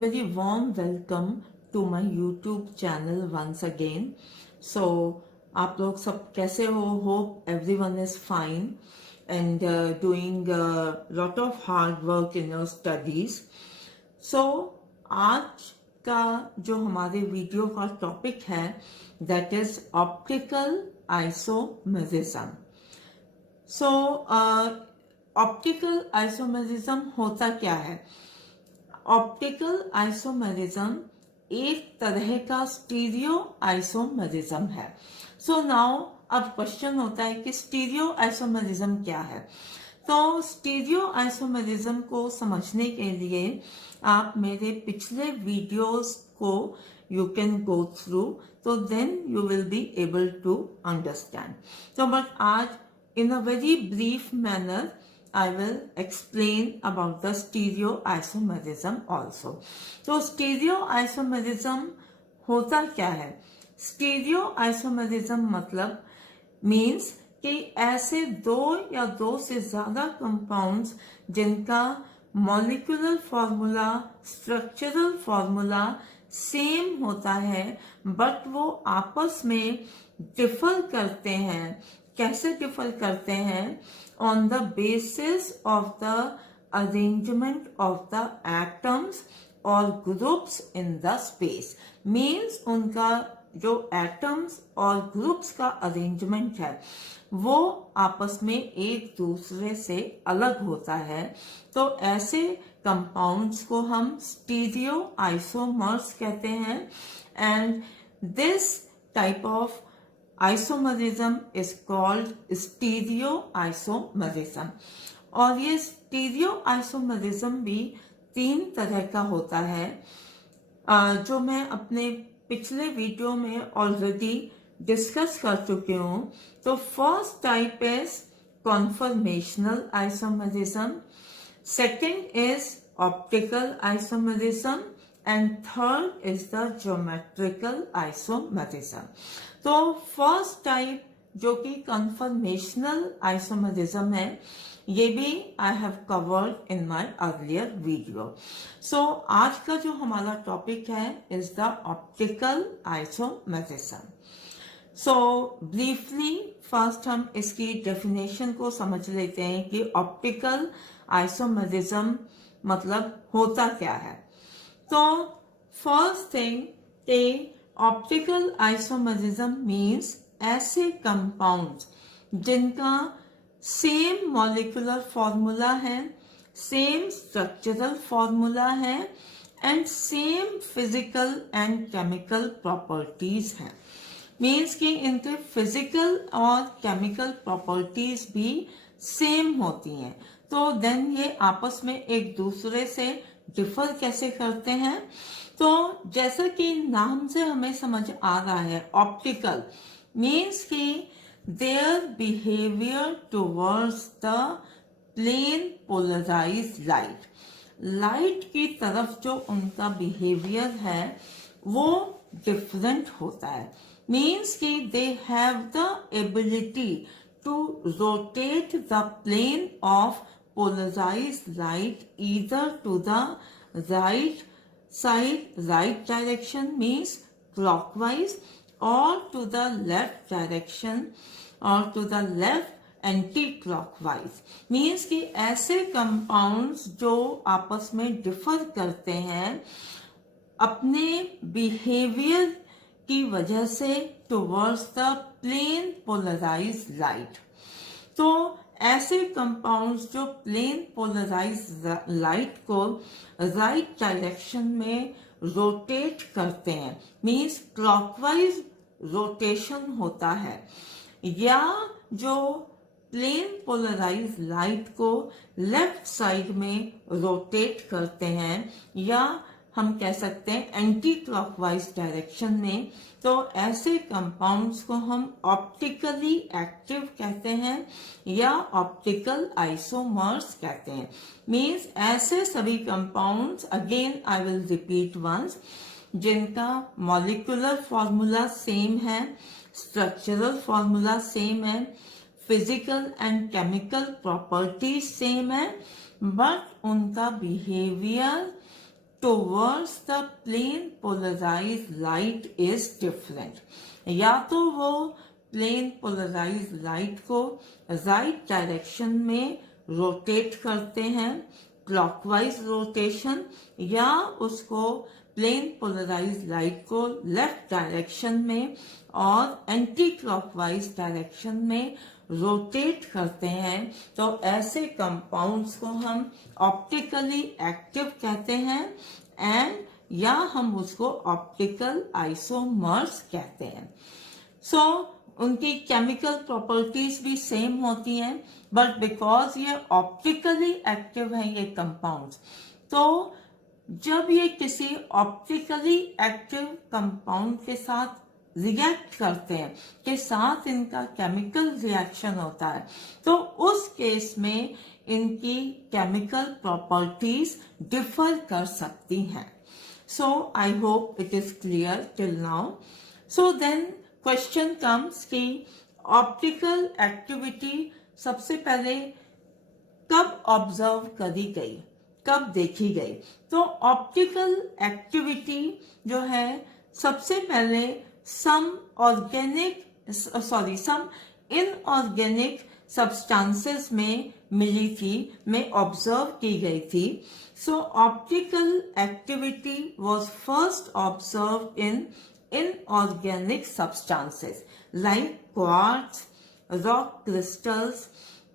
Very warm welcome to my YouTube channel once again. So आप लोग सब कैसे हो? Hope everyone is fine and doing a lot of hard work in your studies. So आज का जो हमारे वीडियो का टॉपिक है that is optical isomerism. So optical isomerism होता क्या है? ऑप्टिकल आइसोमेरिज्म एक तरह का स्टीरियो आइसोमेरिज्म है. सो नाउ अब क्वेश्चन होता है कि स्टीरियो आइसोमेरिज्म क्या है. तो स्टीरियो आइसोमेरिज्म को समझने के लिए आप मेरे पिछले वीडियोस को यू कैन गो थ्रू, तो then you will be able to understand. तो बट आज in a very brief manner I will explain about the stereoisomerism also. तो stereoisomerism होता क्या है? stereoisomerism मतलब means कि ऐसे दो या दो से ज्यादा कंपाउंड्स जिनका molecular formula, structural formula same होता है बट वो आपस में डिफर करते हैं. कैसे डिफर करते हैं? On the basis of the arrangement of the atoms और groups in the space. Means उनका जो एटम्स और ग्रुप्स का अरेंजमेंट है वो आपस में एक दूसरे से अलग होता है. तो ऐसे कंपाउंड्स को हम स्टीरियो आइसोमर्स कहते हैं. And this type of isomerism is called stereo isomerism. और ये स्टीरियो आइसोमरिज्म भी तीन तरह का होता है जो मैं अपने पिछले वीडियो में ऑलरेडी डिस्कस कर चुकी हूँ. तो first type is conformational isomerism, second is optical isomerism and third is the geometrical isomerism. तो फर्स्ट टाइप जो कि कन्फर्मेशनल आइसोमरिज्म है ये भी I have covered in my earlier video. So आज का जो हमारा टॉपिक है is the optical isomerism. So briefly first हम इसकी डेफिनेशन को समझ लेते हैं कि ऑप्टिकल आइसोमरिज्म मतलब होता क्या है. तो first thing optical isomerism means ऐसे कंपाउंड्स जिनका सेम मॉलिक्यूलर फॉर्मूला है, सेम स्ट्रक्चरल फॉर्मूला है and same physical and chemical properties हैं. मीन्स कि इनके फिजिकल और केमिकल प्रॉपर्टीज भी सेम होती हैं. तो देन ये आपस में एक दूसरे से डिफर कैसे करते हैं? तो जैसा कि नाम से हमें समझ आ रहा है ऑप्टिकल मीन्स कि their behaviour towards the plane polarized light. Light की तरफ जो उनका बिहेवियर है वो डिफरेंट होता है. मीन्स कि they have the ability to rotate the plane of polarized light either to the right side, right direction means clockwise, or to the left direction or to the left anti-clockwise. means कि ऐसे compounds जो आपस में differ करते हैं अपने behavior की वजह से towards the plane polarized light. तो ऐसे कंपाउंड्स जो प्लेन पोलराइज्ड लाइट को राइट डायरेक्शन में रोटेट करते हैं मीन्स क्लॉकवाइज रोटेशन होता है, या जो प्लेन पोलराइज्ड लाइट को लेफ्ट साइड में रोटेट करते हैं, या हम कह सकते हैं एंटी क्लॉकवाइज डायरेक्शन में. तो ऐसे कंपाउंड्स को हम ऑप्टिकली एक्टिव कहते हैं या ऑप्टिकल आइसोमर्स कहते हैं. मीन्स ऐसे सभी compounds, again I will repeat once, जिनका मॉलिक्यूलर फॉर्मूला सेम है, स्ट्रक्चरल फॉर्मूला सेम है, physical and chemical properties same है, बट उनका behaviour towards the plane polarized light is different. या तो वो प्लेन पोलराइज्ड लाइट को राइट डायरेक्शन में रोटेट करते हैं, क्लॉकवाइज रोटेशन, या उसको प्लेन पोलराइज्ड लाइट को लेफ्ट डायरेक्शन में और एंटी क्लॉकवाइज डायरेक्शन में रोटेट करते हैं, तो ऐसे कंपाउंड्स को हम ऑप्टिकली एक्टिव कहते हैं एंड या हम उसको ऑप्टिकल आइसोमर्स कहते हैं. सो उनकी केमिकल प्रॉपर्टीज भी सेम होती हैं, बट बिकॉज ये ऑप्टिकली एक्टिव है ये कंपाउंड्स, तो जब ये किसी ऑप्टिकली एक्टिव कंपाउंड के साथ रिएक्ट करते हैं, के साथ इनका केमिकल रिएक्शन होता है, तो उस केस में इनकी केमिकल प्रॉपर्टीज डिफर कर सकती हैं. So I hope it is clear till now. So then question comes कि ऑप्टिकल एक्टिविटी सबसे पहले कब ऑब्जर्व करी गई, कब देखी गई. तो ऑप्टिकल एक्टिविटी जो है सबसे पहले some inorganic substances में मिली थी, में ऑब्जर्व की गई थी. So optical activity was first observed in inorganic substances like quartz, rock crystals,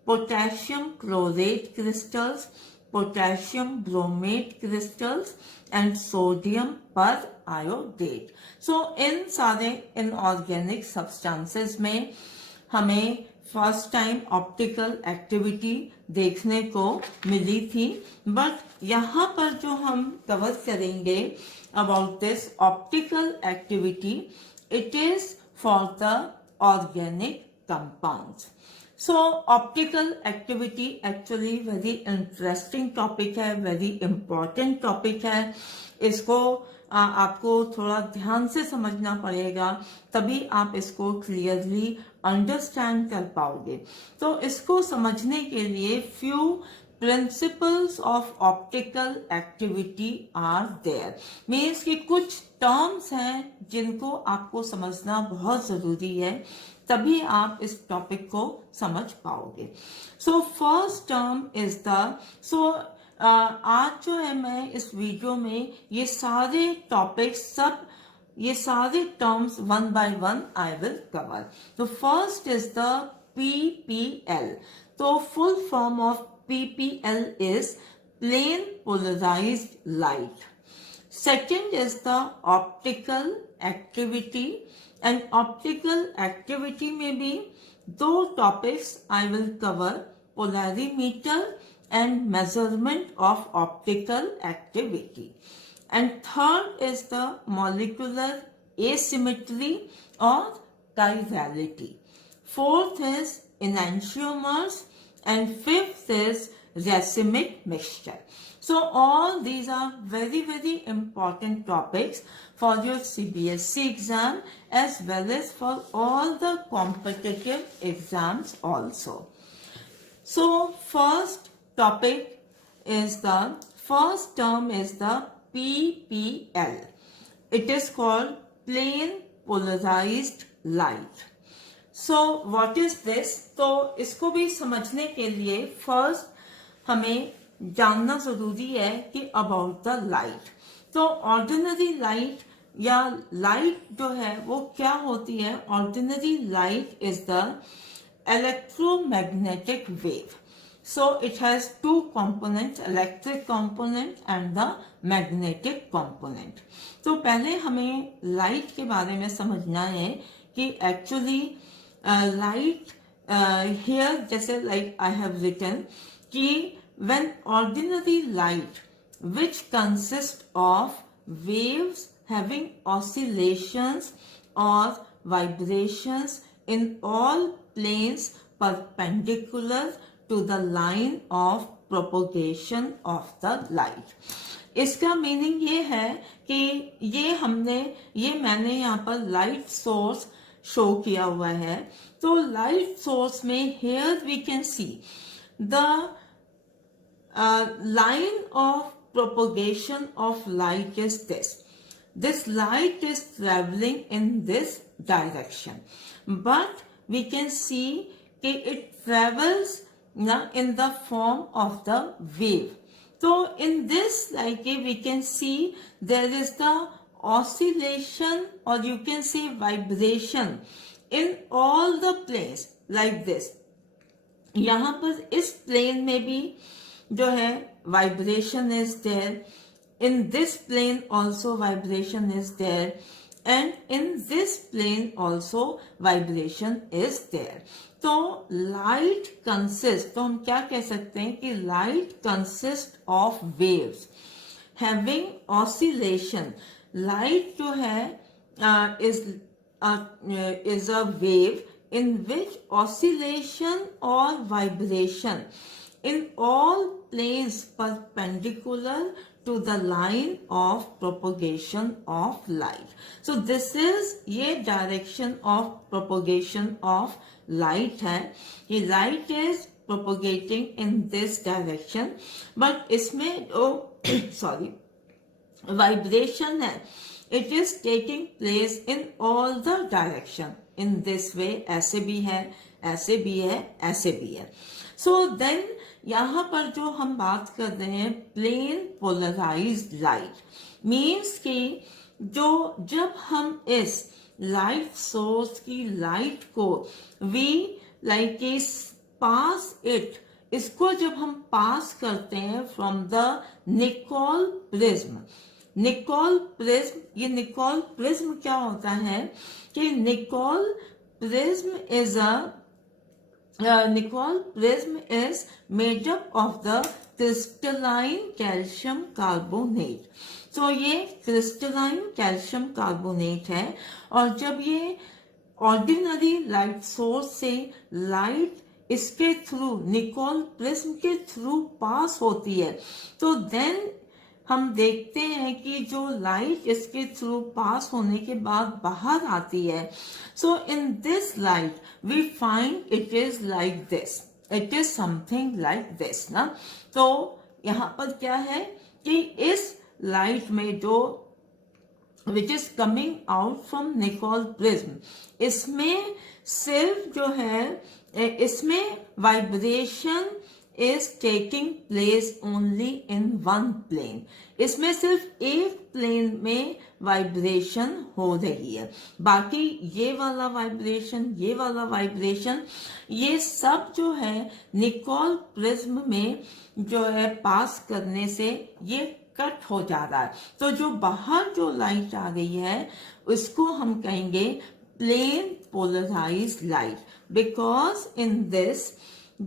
potassium chlorate crystals, potassium bromate crystals and sodium periodate. So इन सारे इनऑर्गेनिक सब्सटेंसेस में हमें फर्स्ट टाइम ऑप्टिकल एक्टिविटी देखने को मिली थी. बट यहाँ पर जो हम कवर करेंगे about this optical activity, it is for the organic compounds. So optical activity actually very interesting topic है, वेरी इंपॉर्टेंट टॉपिक है. इसको आपको थोड़ा ध्यान से समझना पड़ेगा, तभी आप इसको क्लियरली अंडरस्टैंड कर पाओगे. तो इसको समझने के लिए few principles of optical activity are there. Means कि कुछ टर्म्स हैं जिनको आपको समझना बहुत जरूरी है, तभी आप इस टॉपिक को समझ पाओगे. So first term is the आज जो है मैं इस वीडियो में ये सारे टॉपिक्स ये सारे terms one by one I will cover. तो फर्स्ट इज द PPL. तो full form of PPL is plane polarized light. Second is the optical activity, and optical activity में भी दो topics I will cover, polarimeter and measurement of optical activity. And third is the molecular asymmetry or chirality. Fourth is enantiomers and fifth is racemic mixture. So all these are very very important topics for your CBSE exam as well as for all the competitive exams also. So first term is the PPL. It is called plane polarized light. So what is this? तो इसको भी समझने के लिए first हमें जानना जरूरी है कि अबाउट द लाइट. तो ऑर्डिनरी लाइट या लाइट जो है वो क्या होती है? Ordinary light is the electromagnetic wave. So it has two components, electric component and the magnetic component. तो पहले हमें लाइट के बारे में समझना है कि एक्चुअली लाइट here जैसे like I have written कि when ordinary light which consists of waves having oscillations or vibrations in all planes perpendicular to the line of propagation of the light. इसका meaning ये है कि मैंने यहाँ पर light source show किया हुआ है. तो लाइट सोर्स में here we can see the line of propagation of light is this. This light is traveling in this direction, but we can see that it travels now in the form of the wave. So in this, like we can see there is the oscillation, or you can say vibration in all the planes like this. यहाँ पर इस plane में भी जो है vibration is there, in this plane also vibration is there, and in this plane also vibration is there. तो light consist, तो हम क्या कह सकते हैं कि light consist of waves having oscillation. Light जो है is a wave in which oscillation or vibration in all planes perpendicular to the line of propagation of light. So this is ये direction of propagation of light है. ये light is propagating in this direction, but इसमें sorry vibration है, it is taking place in all the direction. In this way, ऐसे भी है, ऐसे भी है, ऐसे भी है. So then यहाँ पर जो हम बात कर रहे हैं प्लेन पोलराइज्ड लाइट, मीन्स कि जो जब हम इस लाइट सोर्स की लाइट को वी लाइक पास इट, इसको जब हम पास करते हैं from the Nicol prism. Nicol prism, ये निकोल प्रिज्म क्या होता है कि Nicol prism is made up of the crystalline calcium carbonate. तो ये क्रिस्टलाइन कैल्शियम कार्बोनेट है, और जब ये ऑर्डिनरी लाइट सोर्स से लाइट इसके थ्रू निकोल प्रिज्म के थ्रू पास होती है, तो देन हम देखते हैं कि जो लाइट इसके थ्रू पास होने के बाद बाहर आती है. So in this light we find it is like this, it is something like this ना. तो यहाँ पर क्या है कि इस लाइट में जो which is coming out from Nicol prism, इसमें सिर्फ जो है इसमें vibration is taking place only in one plane. इसमें सिर्फ एक प्लेन में वाइब्रेशन हो रही है, बाकी ये वाला वाइब्रेशन, ये वाला वाइब्रेशन, ये सब जो है निकोल प्रिज्म में जो है पास करने से ये कट हो जा रहा है. तो जो बाहर जो लाइट आ रही है उसको हम कहेंगे plane polarized light, because in this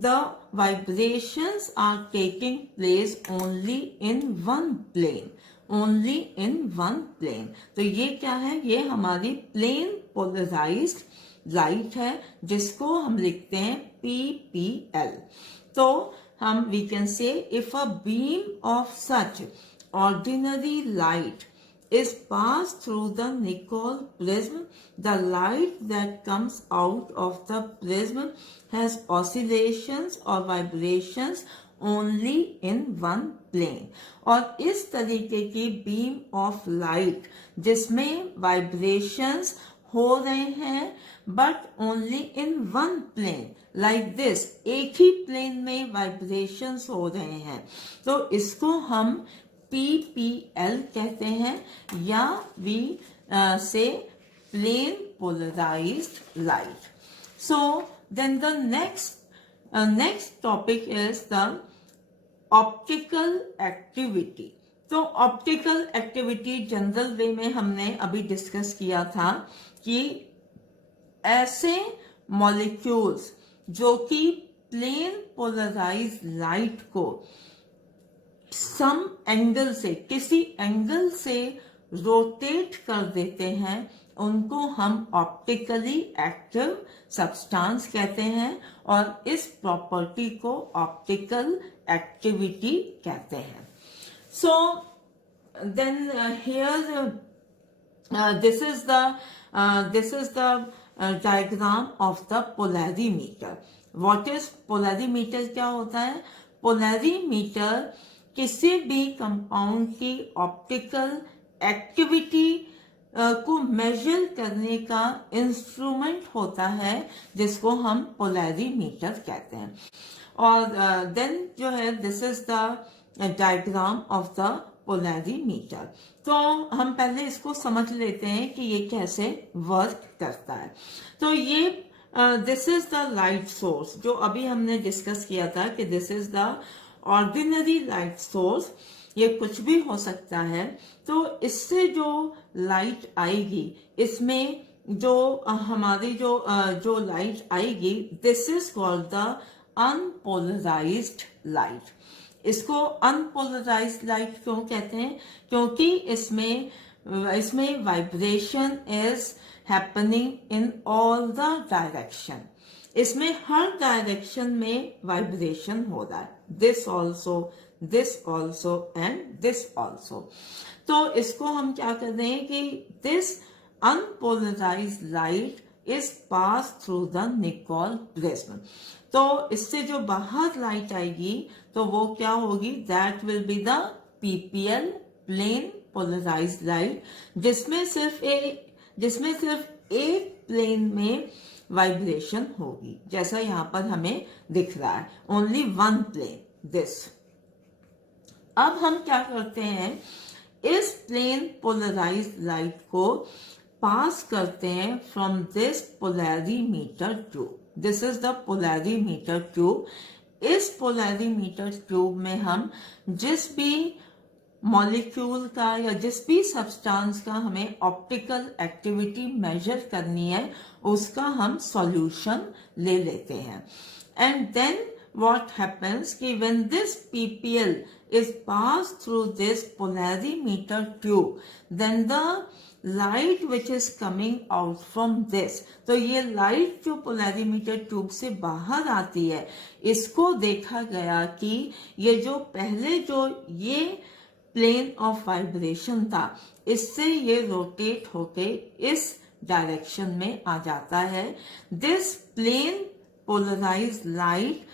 the vibrations are taking place only in one plane, only in one plane. तो ये क्या है, ये हमारी प्लेन पोलराइज्ड लाइट है, जिसको हम लिखते हैं PPL. तो हम we can say if a beam of such ordinary light is passed through the Nicoll prism, the light that comes out of the prism has oscillations or vibrations only in one plane. और इस तरीके की beam of light जिसमें vibrations हो रहे हैं but only in one plane, like this, एक ही प्लेन में वाइब्रेशंस हो रहे हैं, तो इसको हम PPL कहते हैं, या we say plane polarized light. So then the next topic is the optical activity. तो ऑप्टिकल एक्टिविटी जनरल वे में हमने अभी डिस्कस किया था कि ऐसे मॉलिक्यूल्स जो कि प्लेन पोलराइज्ड लाइट को सम एंगल से, किसी एंगल से रोटेट कर देते हैं, उनको हम ऑप्टिकली एक्टिव सब्सटेंस कहते हैं, और इस प्रॉपर्टी को ऑप्टिकल एक्टिविटी कहते हैं. So then here this is the diagram of the polarimeter. What is polarimeter, क्या होता है? पोलैरीमीटर किसी भी कंपाउंड की ऑप्टिकल एक्टिविटी को मेजर करने का इंस्ट्रूमेंट होता है जिसको हम पोलैरिमीटर कहते हैं। और देन जो है this is the diagram of the polarimeter. तो हम पहले इसको समझ लेते हैं कि ये कैसे वर्क करता है। तो ये this is the light source जो अभी हमने डिस्कस किया था कि this is the ordinary light source, ये कुछ भी हो सकता है। तो इससे जो लाइट आएगी, इसमें जो हमारी जो लाइट आएगी, this is called the unpolarized light. इसको अनपोलराइज्ड लाइट क्यों कहते हैं? क्योंकि इसमें vibration is happening in all the direction. इसमें हर डायरेक्शन में वाइब्रेशन हो रहा है, this also and this also. तो इसको हम क्या कर रहे हैं कि this unpolarized light is pass through the Nicol prism. तो इससे जो बाहर लाइट आएगी तो वो क्या होगी? That will be the PPL, plane polarized light, जिसमें सिर्फ एक प्लेन में वाइब्रेशन होगी, जैसा यहां पर हमें दिख रहा है, ओनली वन प्लेन, दिस। अब हम क्या करते हैं, इस प्लेन पोलराइज्ड लाइट को पास करते हैं from this polarimeter tube. This is the polarimeter tube. इस पोलैरिमीटर ट्यूब में हम जिस भी मॉलिक्यूल का या जिस भी सब्सटेंस का हमें ऑप्टिकल एक्टिविटी मेजर करनी है, उसका हम सॉल्यूशन ले लेते हैं। एंड देन what happens कि when this PPL is passed through this polarimeter tube, then the light which is coming out from this, तो ये लाइट जो पोलैरिमीटर ट्यूब से बाहर आती है, इसको देखा गया कि ये जो पहले जो ये प्लेन ऑफ वाइब्रेशन था, इससे ये रोटेट होके इस डायरेक्शन में आ जाता है। This plane polarized light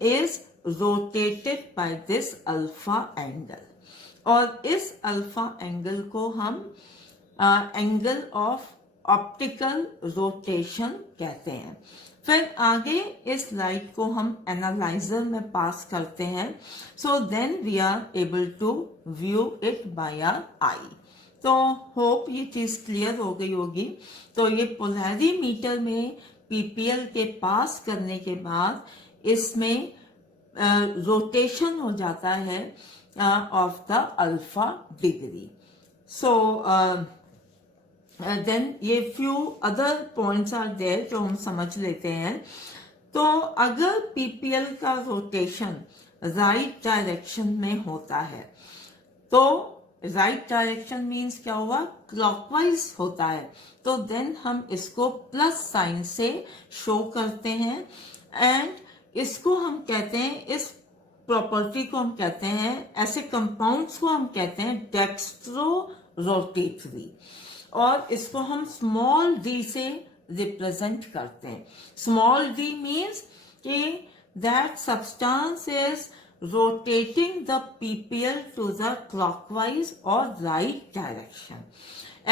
is rotated by this alpha angle, और इस अल्फा एंगल को हम एंगल ऑफ ऑप्टिकल रोटेशन कहते हैं। फिर आगे इस लाइट को हम एनालाइजर में पास करते हैं, so then we are able to view it by our eye. तो होप ये चीज क्लियर हो गई होगी। तो ये पोलैरिमीटर में पीपीएल के पास करने के बाद इसमें रोटेशन हो जाता है of the alpha degree. So then ये few other points are there जो हम समझ लेते हैं। तो अगर पीपीएल का रोटेशन राइट डायरेक्शन में होता है, तो राइट डायरेक्शन मीन्स क्या हुआ? क्लॉकवाइज होता है। तो देन हम इसको प्लस साइन से शो करते हैं, एंड इसको हम कहते हैं, इस प्रॉपर्टी को हम कहते हैं, ऐसे कंपाउंड्स को हम कहते हैं डेक्स्ट्रो रोटेटरी, और इसको हम स्मॉल डी से रिप्रेजेंट करते हैं। स्मॉल डी मीन्स कि that substance is rotating the PPL to the clockwise और राइट डायरेक्शन।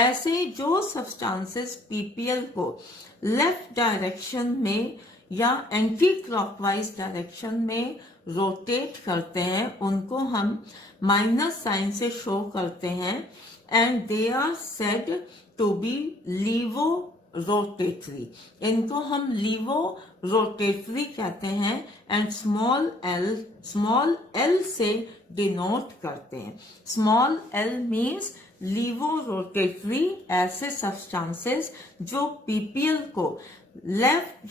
ऐसे जो सब्सटेंसेस पीपीएल को लेफ्ट डायरेक्शन में या एंटी क्लॉकवाइज डायरेक्शन में रोटेट करते हैं, उनको हम माइनस साइन से शो करते हैं, and they are said to be laevorotatory. इनको हम लीवो रोटेटरी कहते हैं, एंड स्मॉल एल से डिनोट करते हैं। Small L means laevorotatory, ऐसे सब्सटेंसेस जो पीपीएल को लेफ्ट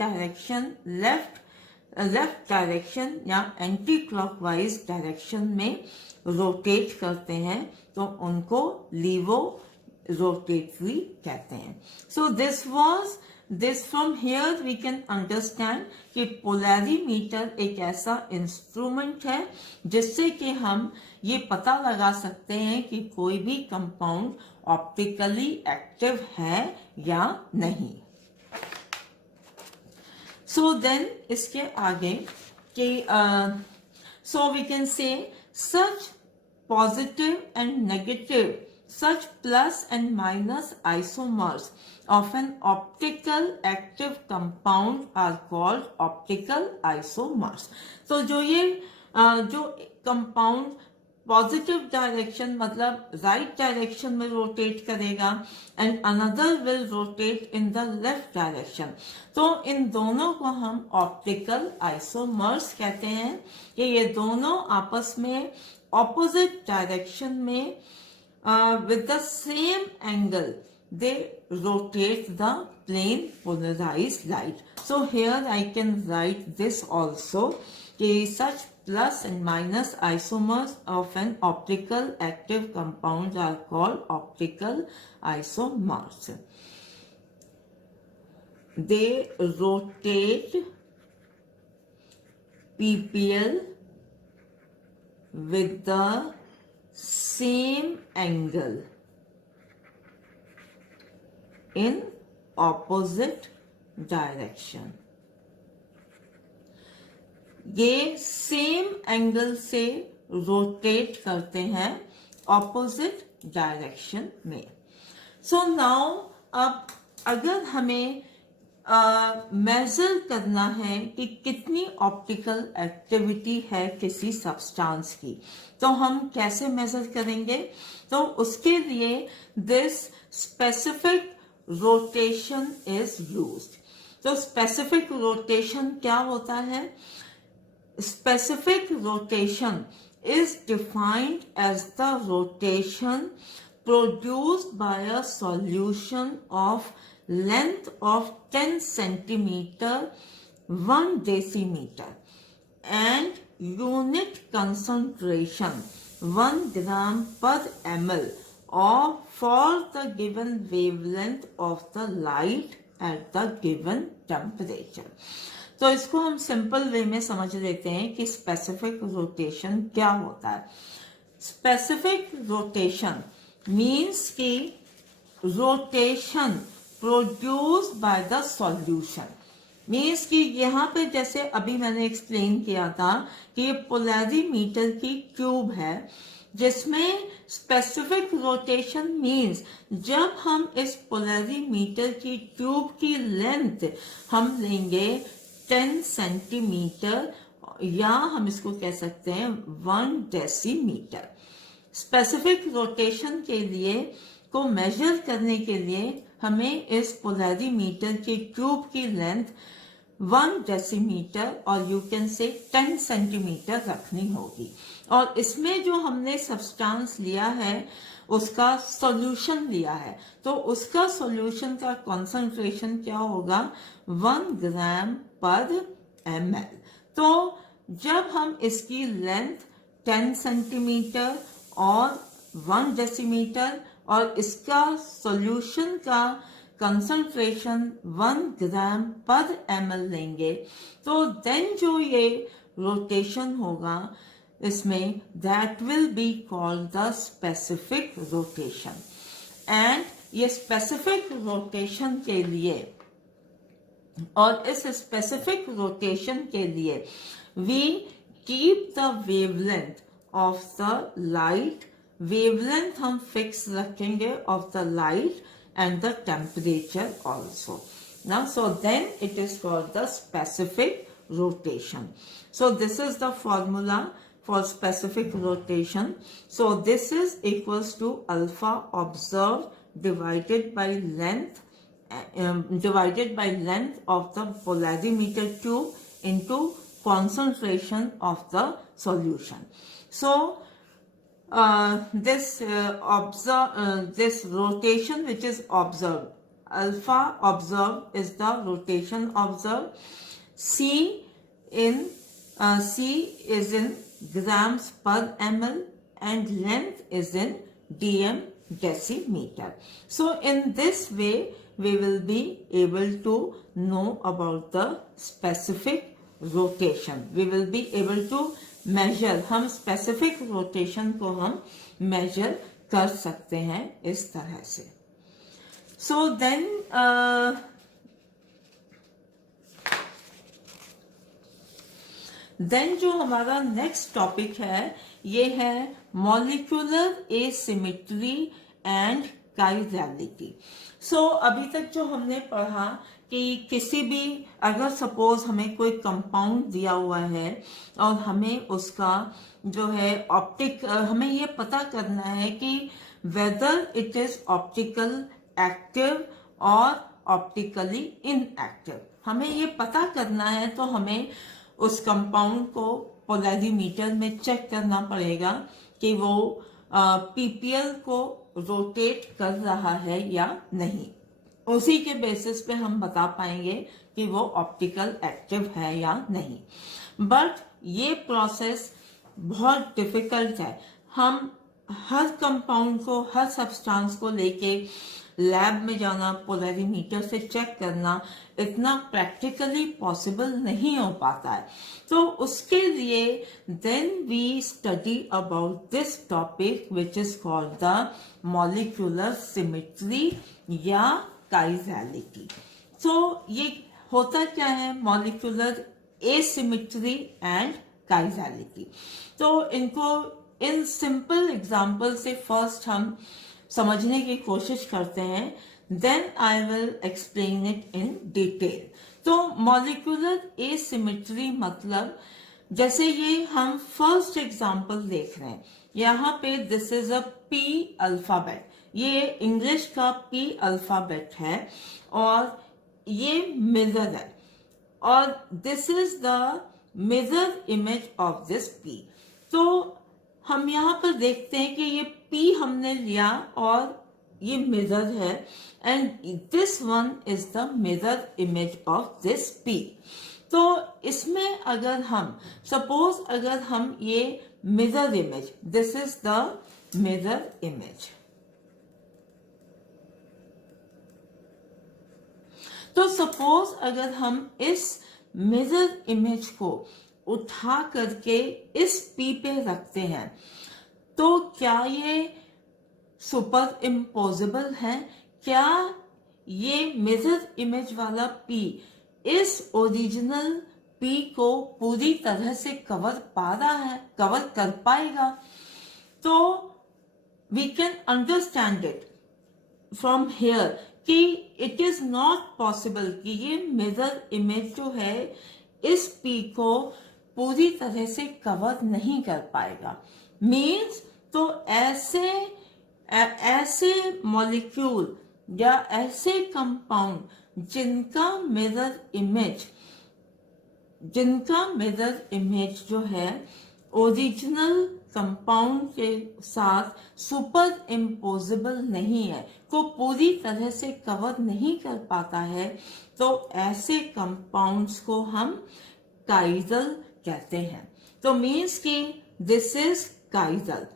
डायरेक्शन या एंटी क्लॉकवाइज डायरेक्शन में रोटेट करते हैं, तो उनको लीवो रोटेटरी कहते हैं। So this from here we can understand कि पोलैरिमीटर एक ऐसा इंस्ट्रूमेंट है जिससे कि हम ये पता लगा सकते हैं कि कोई भी कंपाउंड ऑप्टिकली एक्टिव है या नहीं। सो देन इसके आगे कि सो वी कैन से सच positive and negative, such plus and minus isomers of an optical active compound are called optical isomers. तो जो ये जो कंपाउंड पॉजिटिव डायरेक्शन मतलब राइट डायरेक्शन में रोटेट करेगा and another will rotate in the left direction, तो इन दोनों को हम ऑप्टिकल आइसोमर्स कहते हैं कि ये दोनों आपस में ऑपोजिट डायरेक्शन में with the same angle they rotate the plane polarized light. So here I can write this also, such plus and minus isomers of an optical active compound are called optical isomers. They rotate PPL with the same angle in opposite direction. ये same angle से rotate करते हैं opposite direction में. So now अब अगर हमें major करना है कि कितनी ऑप्टिकल एक्टिविटी है किसी सब्सटेंस की, तो हम कैसे मेजर करेंगे? तो उसके लिए this specific rotation is used. तो स्पेसिफिक रोटेशन क्या होता है? Specific rotation is defined as the rotation produced by a solution of length of 10 centimeter 1 decimeter and unit concentration 1 gram per ml or for the given wavelength of the light at the given temperature. तो इसको हम simple way में समझ लेते हैं कि specific rotation क्या होता है. स्पेसिफिक रोटेशन मीन्स कि rotation produced by the solution. Means कि यहाँ पे जैसे अभी मैंने एक्सप्लेन किया था कि ये पोलैरिमीटर की ट्यूब है जिसमें स्पेसिफिक रोटेशन मीन्स जब हम इस पोलैरिमीटर की ट्यूब की लेंथ हम लेंगे 10 सेंटीमीटर या हम इसको कह सकते हैं 1 डेसीमीटर. स्पेसिफिक रोटेशन के लिए को मेजर करने के लिए हमें इस पोलैरिमीटर की ट्यूब की लेंथ 1 डेसीमीटर और यू कैन से 10 सेंटीमीटर रखनी होगी. और इसमें जो हमने सब्सटेंस लिया है उसका सॉल्यूशन लिया है, तो उसका सॉल्यूशन का कॉन्सेंट्रेशन क्या होगा? 1 ग्राम पर ml. तो जब हम इसकी लेंथ 10 सेंटीमीटर और 1 डेसीमीटर और इसका सॉल्यूशन का कंसंट्रेशन 1 ग्राम पर ml लेंगे, तो देन जो ये रोटेशन होगा इसमें that will be called the specific rotation. And ये specific rotation के लिए और इस specific rotation के लिए we keep the wavelength of the light. wavelength हम fix रखेंगे of the light and the temperature also. Now so then it is called the specific rotation. So this is the formula for specific rotation. So this is equals to alpha observed divided by length of the polarimeter tube into concentration of the solution. So this rotation which is observed, alpha observed is the rotation observed. C is in grams per ml and length is in dm decimeter. So in this way we will be able to know about the specific rotation. We will be able to measure. हम specific rotation को हम measure कर सकते हैं इस तरह से. So then then जो हमारा नेक्स्ट टॉपिक है ये है मॉलिक्यूलर एसिमेट्री एंड काइजैलिटी। सो अभी तक जो हमने पढ़ा कि किसी भी अगर सपोज हमें कोई कंपाउंड दिया हुआ है और हमें उसका जो है हमें ये पता करना है कि whether it is optical active और ऑप्टिकली इनएक्टिव, हमें ये पता करना है तो हमें उस कंपाउंड को पोलैरिमीटर में चेक करना पड़ेगा कि वो पीपीएल को रोटेट कर रहा है या नहीं। उसी के बेसिस पे हम बता पाएंगे कि वो ऑप्टिकल एक्टिव है या नहीं। बट ये प्रोसेस बहुत डिफिकल्ट है। हम हर कंपाउंड को, हर सब्सटेंस को लेके लैब में जाना, पोलैरिमीटर से चेक करना इतना प्रैक्टिकली पॉसिबल नहीं हो पाता है। तो उसके लिए then we study about this topic which is called the molecular symmetry या काइजैलिटी। तो ये होता क्या है मॉलिक्यूलर एसिमेट्री एंड काइजैलिटी। तो इनको इन सिंपल एग्जाम्पल से फर्स्ट हम समझने की कोशिश करते हैं, then I will explain it in detail. तो मॉलिक्यूलर एसिमेट्री मतलब जैसे ये हम फर्स्ट एग्जाम्पल देख रहे हैं, यहाँ पे this is a P alphabet, ये इंग्लिश का पी अल्फाबेट है और ये मिरर है और this is the mirror image of this P. तो हम यहाँ पर देखते हैं कि ये पी हमने लिया और ये मिरर है and this one is the mirror image of this P. तो इसमें अगर हम सपोज अगर हम ये mirror image, this is the mirror image, तो सपोज अगर हम इस मिरर इमेज को उठा करके इस पी पे रखते हैं तो क्या ये सुपर इम्पोजिबल है? क्या ये मिरर इमेज वाला पी इस ओरिजिनल पी को पूरी तरह से कवर कर पाएगा? तो we can understand it from here कि इट इज नॉट पॉसिबल कि ये मिरर इमेज जो है इस पी को पूरी तरह से कवर नहीं कर पाएगा। मीन्स तो ऐसे मॉलिक्यूल या ऐसे कंपाउंड जिनका मिरर इमेज जो है ओरिजिनल कंपाउंड के साथ सुपर इम्पोजिबल नहीं है, को पूरी तरह से कवर नहीं कर पाता है, तो ऐसे कंपाउंड्स को हम काइजल कहते हैं। तो मीन्स कि दिस इज काइजल।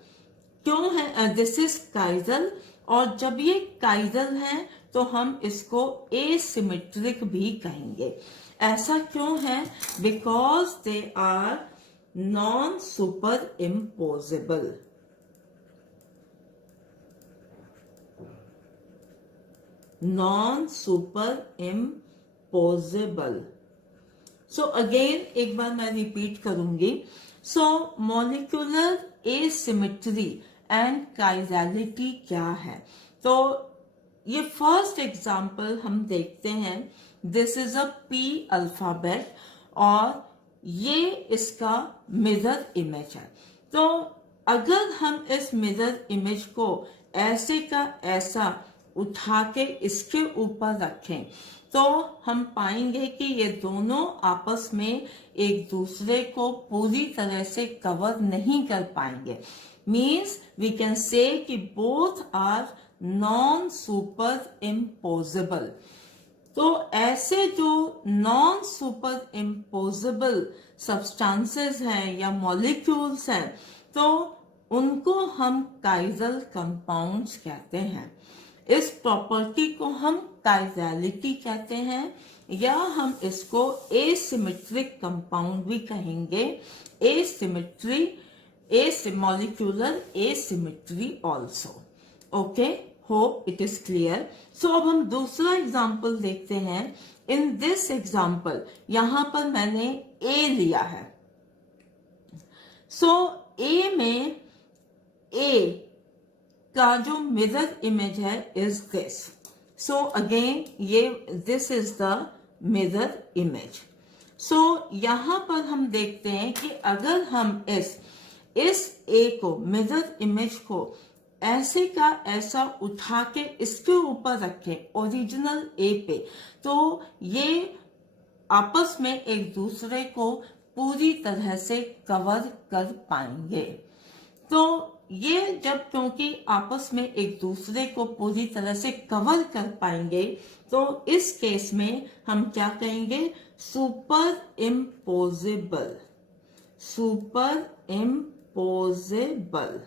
क्यों है दिस इज काइजल? और जब ये काइजल है तो हम इसको एसिमेट्रिक भी कहेंगे। ऐसा क्यों है? Because they are non super imposable. Non super imposable. So again एक बार मैं रिपीट करूंगी। So molecular asymmetry and chirality क्या है? तो ये फर्स्ट एग्जांपल हम देखते हैं। This is a P alphabet और ये इसका मिरर इमेज है। तो अगर हम इस मिरर इमेज को ऐसे का ऐसा उठा के इसके ऊपर रखें तो हम पाएंगे कि ये दोनों आपस में एक दूसरे को पूरी तरह से कवर नहीं कर पाएंगे। मीन्स वी कैन से कि both are non super imposable. तो ऐसे जो नॉन सुपर इम्पोजिबल सब्सटेंसेस हैं या मॉलिक्यूल्स हैं तो उनको हम काइजल कंपाउंड्स कहते हैं। इस प्रॉपर्टी को हम काइजैलिटी कहते हैं या हम इसको एसिमेट्रिक कंपाउंड भी कहेंगे। Molecular asymmetry also. Okay, hope it is clear. So अब हम दूसरा एग्जाम्पल देखते हैं। इन दिस एग्जाम्पल यहाँ पर मैंने ए लिया है, सो ए में ए का जो मिरर इमेज है इज दिस. सो अगेन ये this is the mirror image. So यहां पर हम देखते हैं कि अगर हम इस ए को मिरर इमेज को ऐसे का ऐसा उठा के इसके ऊपर रखें ओरिजिनल ए पे, तो ये आपस में एक दूसरे को पूरी तरह से कवर कर पाएंगे. तो ये जब क्योंकि आपस में एक दूसरे को पूरी तरह से कवर कर पाएंगे, तो इस केस में हम क्या कहेंगे, super imposable. Super imposable.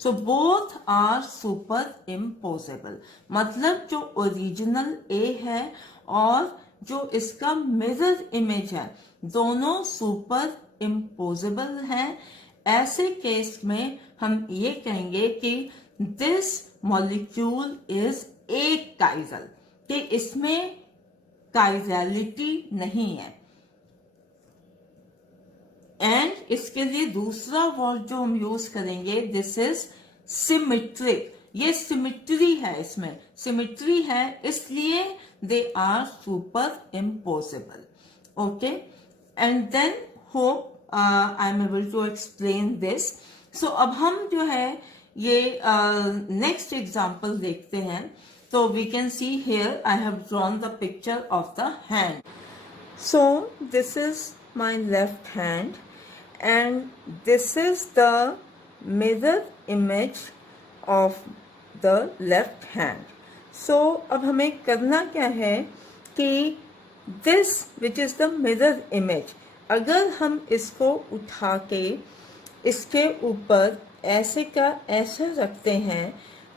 So both are super imposable. मतलब जो ओरिजिनल ए है और जो इसका मिरर इमेज है, दोनों सुपर इम्पोजिबल हैं. ऐसे केस में हम ये कहेंगे कि दिस मॉलिक्यूल इज ए काइजल, कि इसमें काइजैलिटी नहीं है. एंड इसके लिए दूसरा वर्ड जो हम यूज करेंगे, दिस इज सिमेट्रिक. ये सिमेट्री है, इसमें सिमेट्री है, इसलिए they are superimposable. Okay, and then hope I am able to explain this. So अब हम जो है ये नेक्स्ट एग्जाम्पल देखते हैं. तो we can see here I have drawn the picture of the hand. So this is my left hand and this is the mirror image of the left hand. So अब हमें करना क्या है कि this which is the mirror image, अगर हम इसको उठा के इसके ऊपर ऐसे का ऐसे रखते हैं,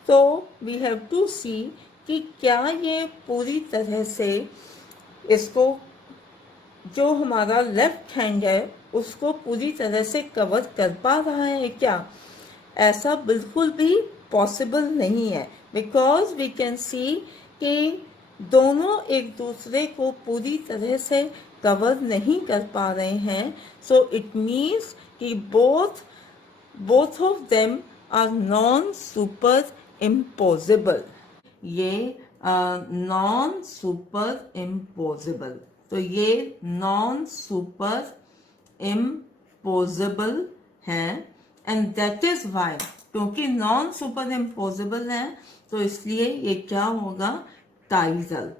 तो we have to see कि क्या ये पूरी तरह से इसको जो हमारा लेफ्ट हैंड है उसको पूरी तरह से कवर कर पा रहा है क्या. ऐसा बिल्कुल भी पॉसिबल नहीं है, बिकॉज वी कैन सी कि दोनों एक दूसरे को पूरी तरह से कवर नहीं कर पा रहे हैं. सो इट मीन्स कि both of them are non super imposable. ये नॉन सुपर इम्पोजिबल. तो ये नॉन सुपर इम्पोजिबल है. एंड दैट इज वाई, क्योंकि नॉन सुपर इम्पोजिबल है तो इसलिए ये क्या होगा, काइजल.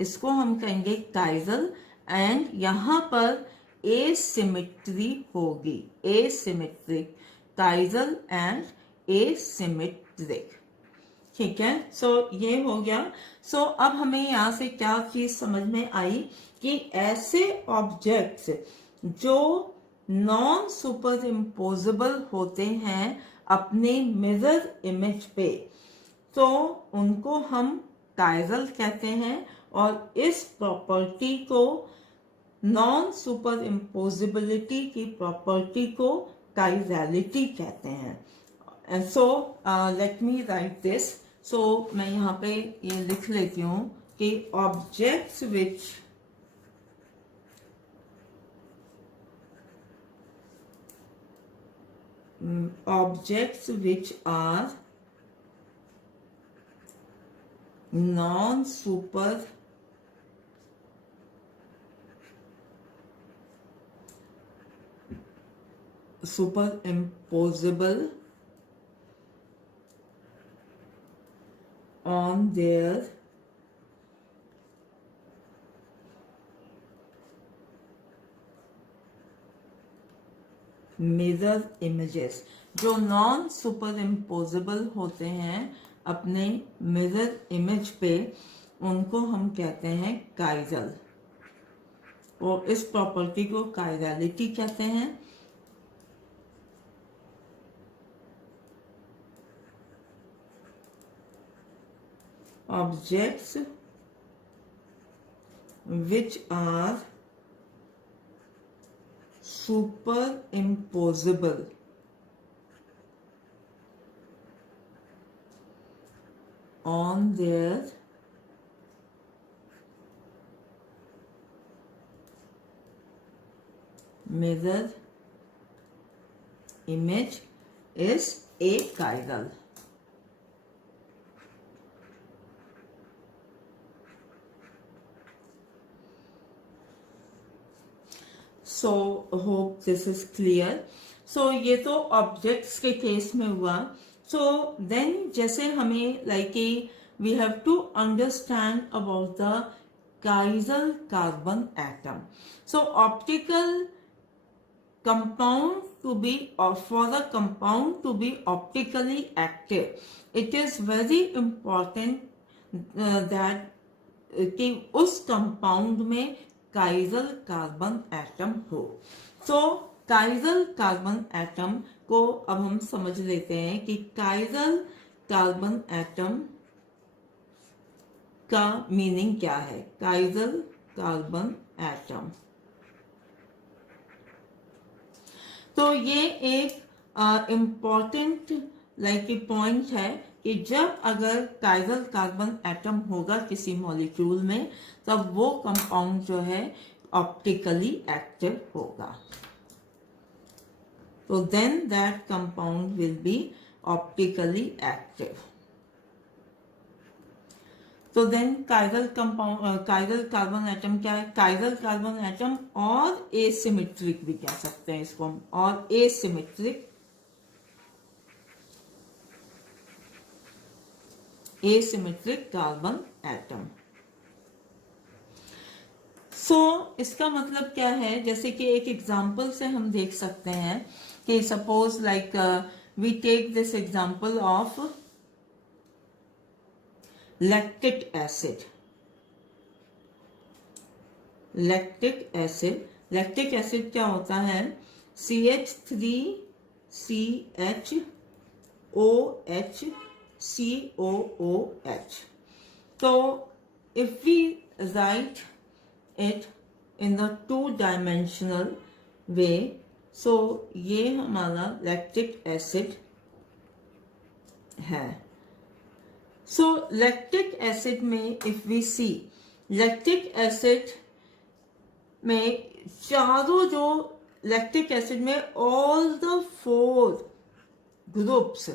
इसको हम कहेंगे काइजल. एंड यहाँ पर एसिमेट्री होगी, एसिमेट्रिक. काइजल and asymmetric. ठीक है. सो ये हो गया. सो अब हमें यहाँ से क्या चीज समझ में आई कि ऐसे ऑब्जेक्ट्स जो नॉन सुपर इम्पोजिबल होते हैं अपने मिरर इमेज पे, तो उनको हम काइजल कहते हैं. और इस प्रॉपर्टी को, नॉन सुपर इम्पोजिबिलिटी की प्रॉपर्टी को काइजैलिटी कहते हैं. And so let me write this. So मैं यहाँ पे ये लिख लेती हूँ कि objects which are non superimposable on their mirror images. जो नॉन सुपर इम्पोजिबल होते हैं अपने मिरर इमेज पे, उनको हम कहते हैं काइजल. और इस प्रॉपर्टी को काइजैलिटी कहते हैं. Objects which are superimposable on their mirror image is a chiral. So hope this is clear. So ये तो ऑब्जेक्ट्स के केस में हुआ. So then जैसे हमें like we have to understand about the chiral carbon atom. So optical compound to be, or for the compound to be optically active, it is very important that कि उस compound में chiral carbon atom हो. तो chiral carbon atom को अब हम समझ लेते हैं कि काइरल कार्बन एटम का मीनिंग क्या है. काइरल कार्बन एटम, तो ये एक इम्पॉर्टेंट पॉइंट है कि जब अगर काइरल कार्बन एटम होगा किसी मॉलिक्यूल में, तब वो कंपाउंड जो है ऑप्टिकली एक्टिव होगा. तो then that compound will be optically active. तो देन काइरल कार्बन एटम क्या है. काइरल कार्बन एटम और एसिमेट्रिक भी कह सकते हैं इसको हम, और एसिमेट्रिक कार्बन एटम. सो इसका मतलब क्या है, जैसे कि एक एग्जांपल से हम देख सकते हैं कि suppose like we take this example of lactic acid. Lactic acid क्या होता है. CH3CHOOH. तो if we write it in the two-dimensional way, so ये हमारा लैक्टिक एसिड है. So lactic acid में if we see, lactic acid में चारों जो lactic acid में all the 4 groups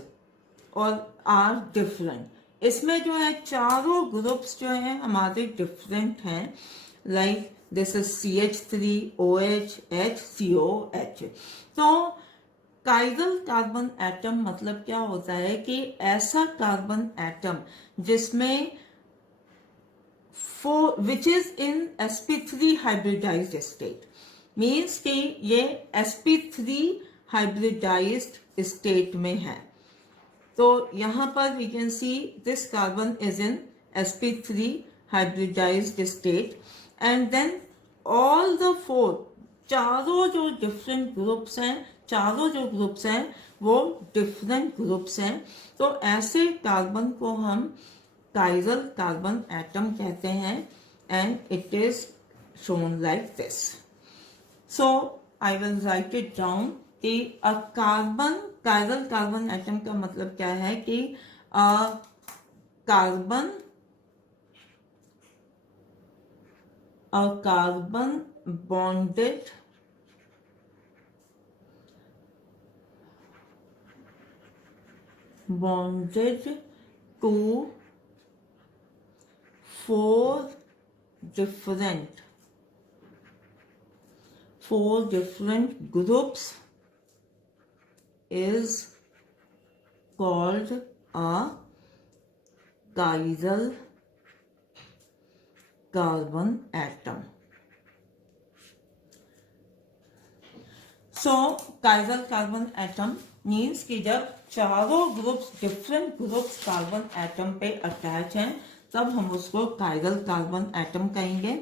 और are different. इसमें जो है चारों ग्रुप्स जो है हमारे डिफरेंट हैं. Like this is CH3OH HCOH. तो काइरल कार्बन एटम मतलब क्या होता है कि ऐसा कार्बन एटम जिसमें which is in sp3 hybridized state. Means कि ये sp3 हाइब्रिडाइज्ड स्टेट में है. तो यहां पर we can see this carbon is in sp3 hybridized state, and then all the 4 चारों जो डिफरेंट ग्रुप्स हैं वो डिफरेंट ग्रुप्स हैं. तो ऐसे कार्बन को हम काइरल कार्बन एटम कहते हैं, and it is shown like this. So I will write it down कि काइरल कार्बन एटम का मतलब क्या है कि carbon bonded to 4 different groups is called a chiral carbon atom. So chiral carbon atom means कि जब चारों groups different groups carbon atom पे अटैच हैं तब हम उसको काइरल कार्बन एटम कहेंगे.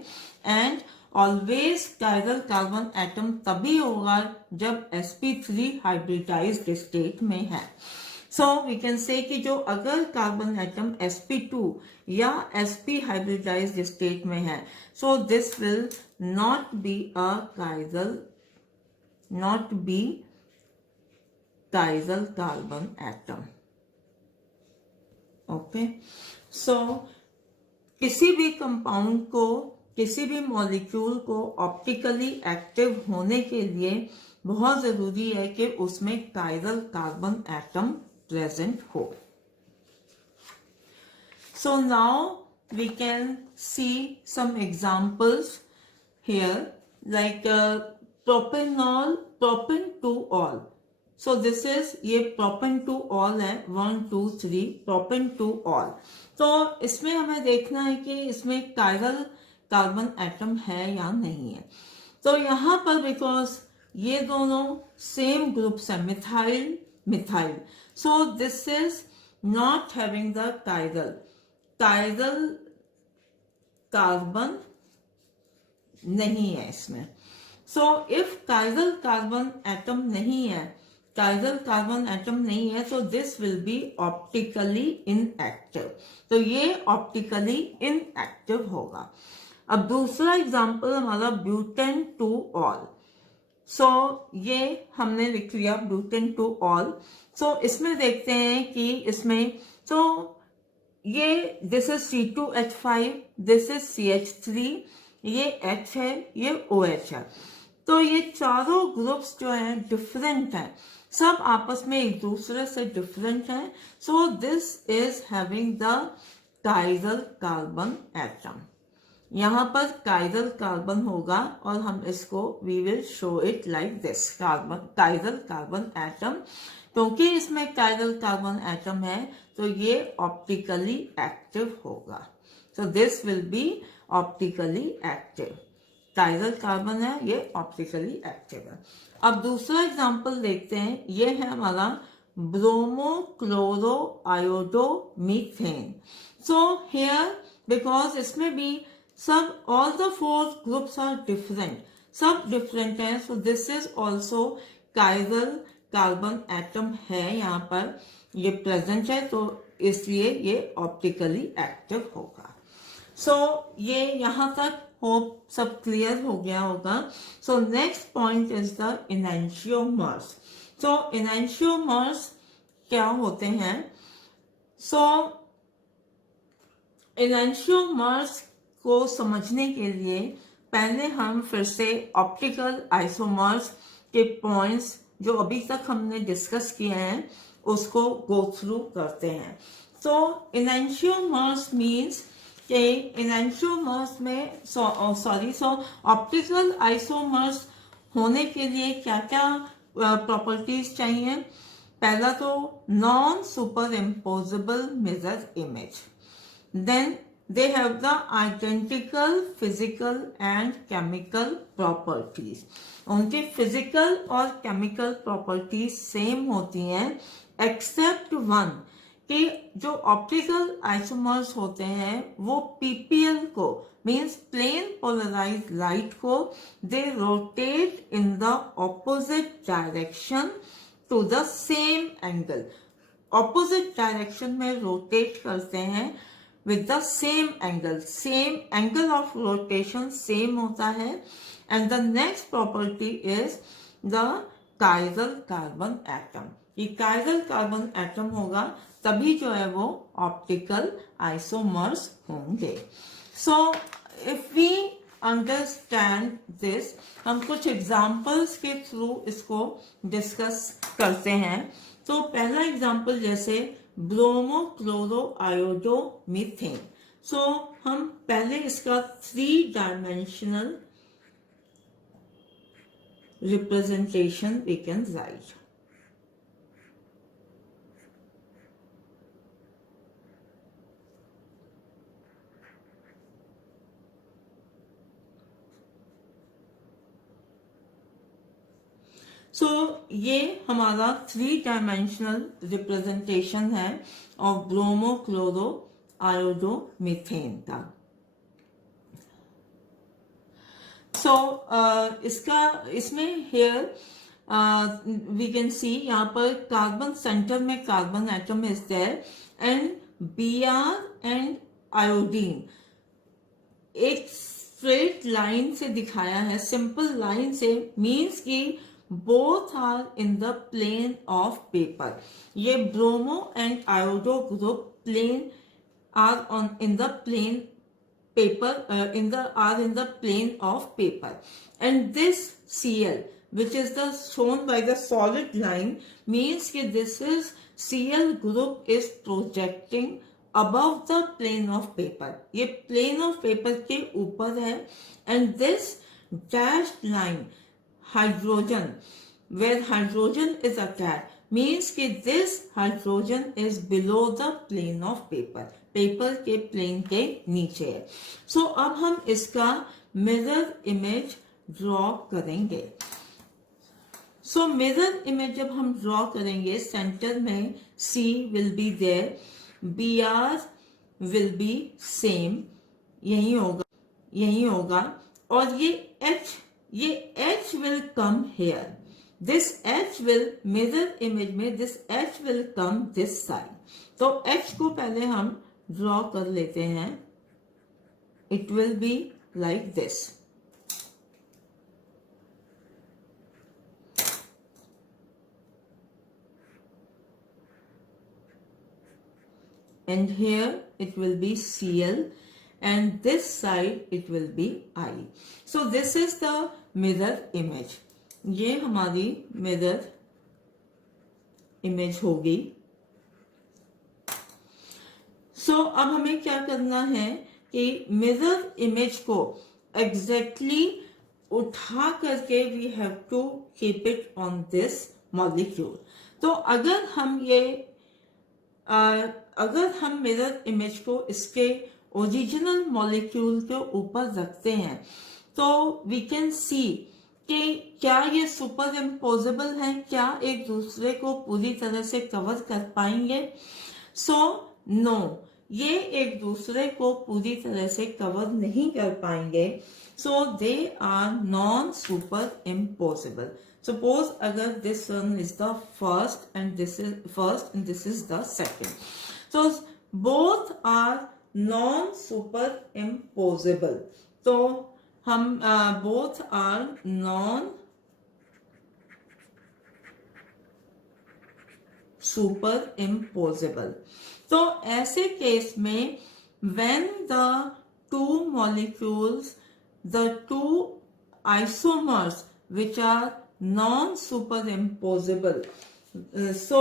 And always chiral carbon atom तभी होगा जब sp3 हाइब्रिडाइज्ड स्टेट में है. सो वी कैन से कि जो अगर कार्बन एटम sp2 या sp हाइब्रिडाइज्ड स्टेट में है, so this will not be chiral carbon atom. Okay. So किसी भी कंपाउंड को, किसी भी मॉलिक्यूल को ऑप्टिकली एक्टिव होने के लिए बहुत जरूरी है कि उसमें कायरल कार्बन एटम प्रेजेंट हो. So now we can see some examples here, like propanol, propan 2-ol. So this is ये propan 2-ol है, 1 2 3 propan 2-ol. तो इसमें हमें देखना है कि इसमें कायरल कार्बन एटम है या नहीं है. तो यहाँ पर बिकॉज ये दोनों सेम ग्रुप्स है, methyl methyl, so this is not having the chiral carbon नहीं है इसमें. So if chiral carbon atom नहीं है, कायरल कार्बन एटम नहीं है, so this will be optically inactive. तो ये ऑप्टिकली इनएक्टिव होगा. अब दूसरा एग्जांपल हमारा ब्यूटेन 2-ol. सो ये हमने लिख लिया ब्यूटेन 2-ol. सो इसमें देखते हैं कि इसमें ये this is C2H5, this is CH3, ये H है, ये OH है. तो ये चारों ग्रुप्स जो हैं डिफरेंट हैं, सब आपस में एक दूसरे से डिफरेंट हैं. So this is having the chiral carbon atom. यहाँ पर कायरल कार्बन होगा और हम इसको we will show it like this chiral carbon atom. क्योंकि इसमें कायरल कार्बन एटम है तो ये ऑप्टिकली एक्टिव होगा. सो this will be optically active. Chiral carbon है, ये ऑप्टिकली एक्टिव है. अब दूसरा एग्जांपल देखते हैं. ये है हमारा bromo chloro iodo methane. So here because इसमें भी सब all the 4 groups are different, सब डिफरेंट हैं. So this is also chiral carbon atom है, यहाँ पर ये प्रेजेंट है, तो इसलिए ये ऑप्टिकली एक्टिव होगा. सो ये यहाँ तक होप सब क्लियर हो गया होगा. So next point is the enantiomers. So enantiomers क्या होते हैं? सो इनैंशियोमर्स को समझने के लिए पहले हम फिर से ऑप्टिकल आइसोमर्स के पॉइंट्स जो अभी तक हमने डिस्कस किए हैं उसको गो थ्रू करते हैं. सो इनैंशियोमर्स मीन्स कि इनैंशियोमर्स में सो ऑप्टिकल आइसोमर्स होने के लिए क्या क्या प्रॉपर्टीज चाहिए? पहला तो non super imposable mirror image, then they have the identical physical and chemical properties. उनके physical और chemical properties same होती हैं except one कि जो optical isomers होते हैं वो PPL को means plane polarized light को they rotate in the opposite direction to the same angle. opposite direction में rotate करते हैं with the same angle of rotation same होता है. and the next property is the chiral carbon atom. ये chiral carbon atom होगा तभी जो है वो optical isomers होंगे. so if we understand this, हम कुछ examples के through इसको discuss करते हैं. तो पहला एग्जाम्पल जैसे bromo chloro iodo methane. So हम पहले इसका 3 dimensional representation we can write. So ये हमारा 3 डायमेंशनल रिप्रेजेंटेशन है of bromo chloro iodo methane का. सो इसमें हेयर वी कैन सी यहाँ पर कार्बन सेंटर में carbon atom is there and Br and iodine एक स्ट्रेट लाइन से दिखाया है, सिंपल लाइन से, मीन्स कि both are in the plane of paper. ये bromo and iodo group plane are in the plane paper in the plane of paper. and this Cl which is the shown by the solid line, means कि this is Cl group is projecting above the plane of paper. ये plane of paper के ऊपर है, and this dashed line hydrogen, where hydrogen is attached, means कि this hydrogen is below the plane of paper. Paper के plane के नीचे है. So अब हम इसका मिरर इमेज ड्रॉ करेंगे. So मिरर इमेज जब हम ड्रॉ करेंगे, सेंटर में C will be there, BR will be same, यही होगा, और ये H will come here. This H will mirror image में this H will come this side. तो H को पहले हम ड्रॉ कर लेते हैं. It will be like this. And here it will be Cl, and this side it will be I. So this is the mirror image. ये हमारी mirror image होगी. सो अब हमें क्या करना है कि मिरर इमेज को एग्जैक्टली उठा करके we have to keep it on this molecule. तो अगर हम मिरर इमेज को इसके ओरिजिनल मॉलिक्यूल के ऊपर रखते हैं, तो वी कैन सी कि क्या ये सुपर इम्पोजेबल है, क्या एक दूसरे को पूरी तरह से कवर कर पाएंगे. सो नो, ये एक दूसरे को पूरी तरह से कवर नहीं कर पाएंगे. So they are non super imposable. Suppose अगर this one is the first and this is the second, so both are non super imposable. तो हम both are non super imposable. तो ऐसे केस में when the two molecules, the two isomers which are non superimposable, so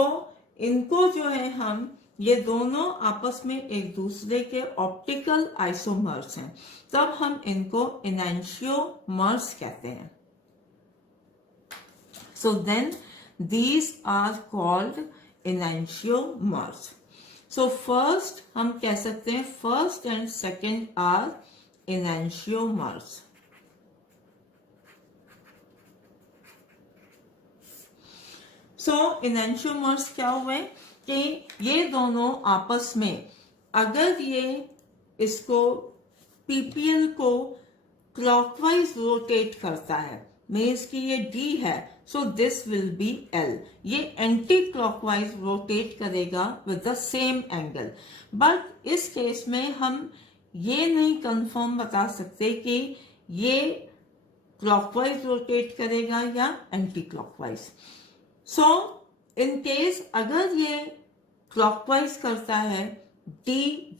इनको जो है हम ये दोनों आपस में एक दूसरे के ऑप्टिकल आइसोमर्स हैं, तब हम इनको एनेंशियोमर्स कहते हैं. So then these are called enantiomers. So first हम कह सकते हैं first and second are enantiomers. So enantiomers क्या हुए कि ये दोनों आपस में अगर ये इसको PPL को क्लॉकवाइज रोटेट करता है, मीन्स कि ये D है, so this will B L. ये एंटी क्लॉकवाइज रोटेट करेगा with the same angle. But इस केस में हम ये नहीं कंफर्म बता सकते कि ये क्लॉकवाइज रोटेट करेगा या anti clockwise. So in case अगर ये क्लॉकवाइज करता है, D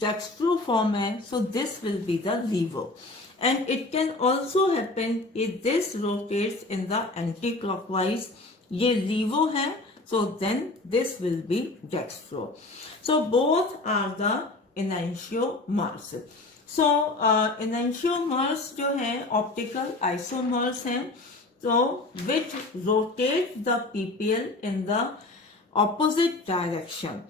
डेक्स्ट्रो फॉर्म है, so this will be the laevo. And it can also happen if this rotates in the anti-clockwise. ये levo है, so then this will be dextro. So both are the enantiomers. So enantiomers जो है optical isomers हैं, so which rotate the PPL in the opposite direction,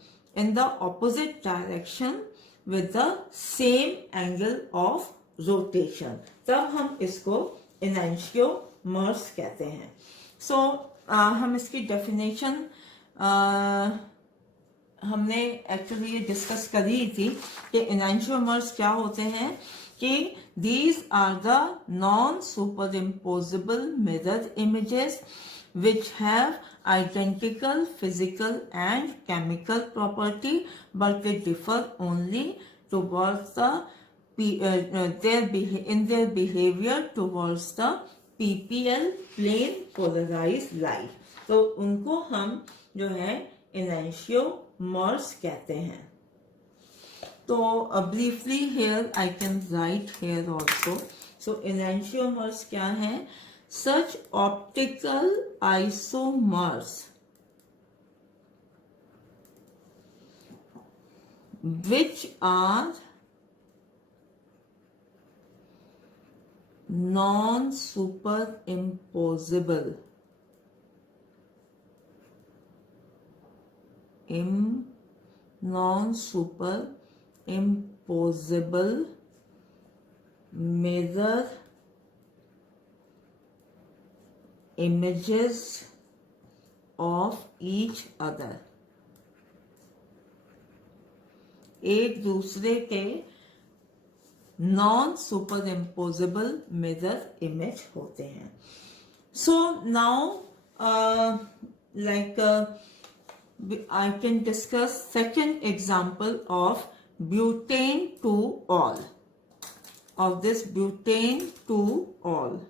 with the same angle of rotation. तब हम इसको enantiomers कहते हैं. सो हम इसकी डेफिनेशन हमने एक्चुअली ये डिस्कस करी थी कि एनेंशियोमर्स क्या होते हैं, कि these are the non super imposable mirror images which have identical physical and chemical property, but they differ only towards the in their behavior towards the PPL plane polarized light. तो उनको हम जो है enantiomers कहते हैं. तो briefly here I can write here also. So enantiomers क्या है? such optical isomers which are non-superimposable non-superimposable mirror images of each other. एक दूसरे के non super imposable mirror image होते हैं. So now I can discuss second example of butane to all, of this butane to all.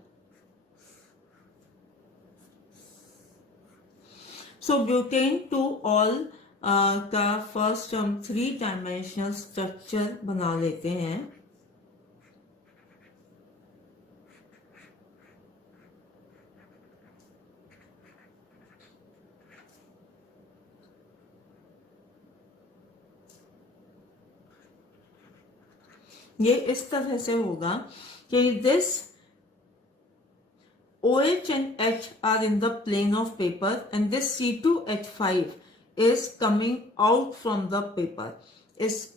So butane to all का first हम 3 dimensional structure बना लेते हैं. ये इस तरह से होगा कि this OH and H are in the plane of paper and this C2H5 is coming out from the paper, is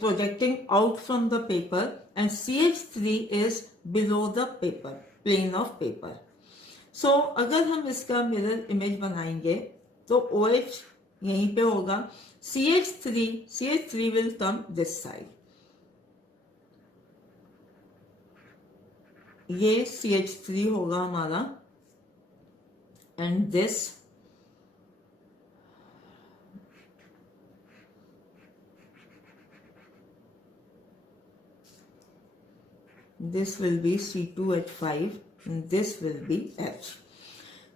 projecting out from the paper, and CH3 is below the paper, plane of paper. So अगर हम इसका mirror image बनाएंगे तो OH यहीं पे होगा, CH3 will come this side. ये CH3 होगा हमारा and this will be C2H5 and this will be H.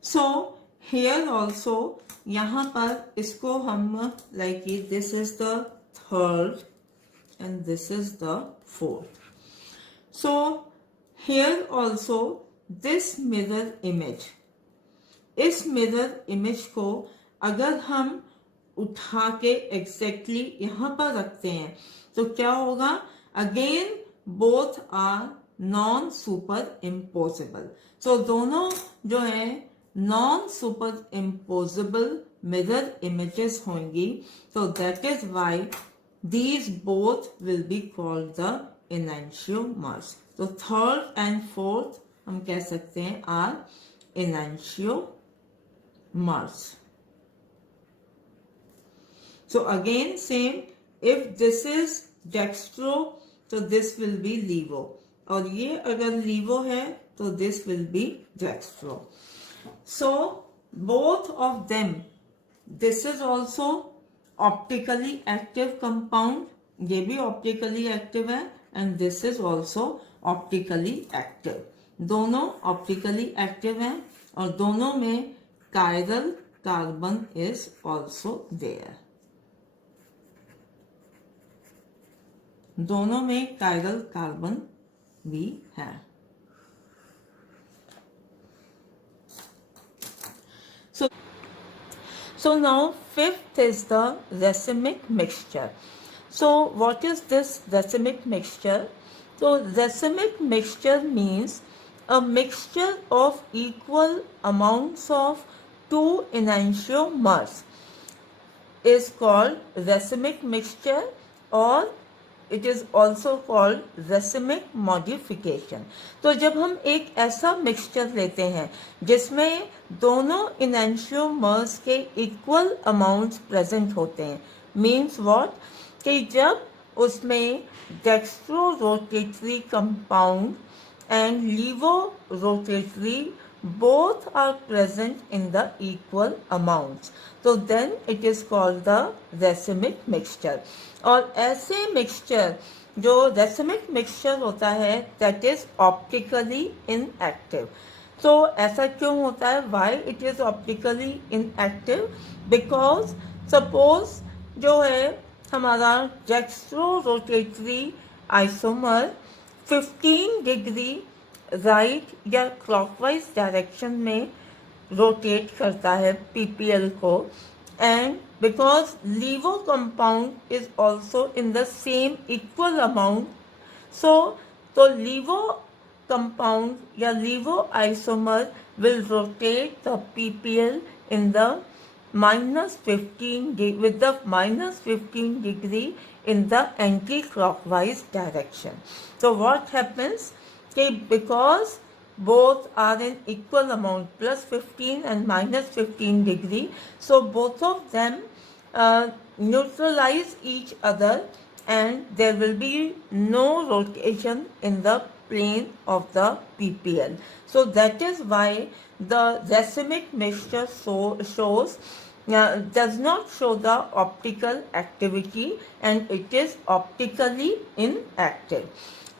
So here also यहाँ पर इसको हम like this is the third and this is the fourth. So here also this mirror image, इस mirror image को अगर हम उठा के exactly यहाँ पर रखते हैं तो क्या होगा, again both are non superimposable. So दोनों जो है non superimposable mirror images होंगी, so that is why these both will be called the enantiomers. तो थर्ड एंड फोर्थ हम कह सकते हैं are enantiomers. So again same, if this is dextro तो this will be levo, और ये अगर levo है तो this will be dextro. So both of them, this is also optically active compound, ये भी optically active है, and this is also optically active. दोनों optically active हैं और दोनों में chiral carbon is also there. दोनों में chiral carbon भी है. So now fifth is the racemic mixture. So what is this racemic mixture? So racemic mixture means a mixture of equal amounts of two enantiomers is called racemic mixture, or it is also called racemic modification. तो जब हम एक ऐसा mixture लेते हैं जिसमें दोनों enantiomers के इक्वल अमाउंट्स प्रेजेंट होते हैं, मीन्स व्हाट, कि जब उसमें dextrorotatory compound and levorotatory both are present in the equal amounts, so then it is called the racemic mixture. और ऐसे mixture जो racemic mixture होता है that is optically inactive. तो ऐसा क्यों होता है? Why it is optically inactive? Because suppose जो है हमारा डेक्स्ट्रोरोटेटरी आइसोमर 15 डिग्री राइट या क्लॉकवाइज डायरेक्शन में रोटेट करता है पीपीएल को, and because laevo compound is also in the same equal amount, so तो लीवो compound या levo isomer will rotate the PPL in the with the minus 15 degree in the anti-clockwise direction. So what happens? Okay, because both are in equal amount, plus 15 and minus 15 degree, so both of them neutralize each other and there will be no rotation in the plane of the PPL. So that is why the racemic mixture shows does not show the optical activity and it is optically inactive.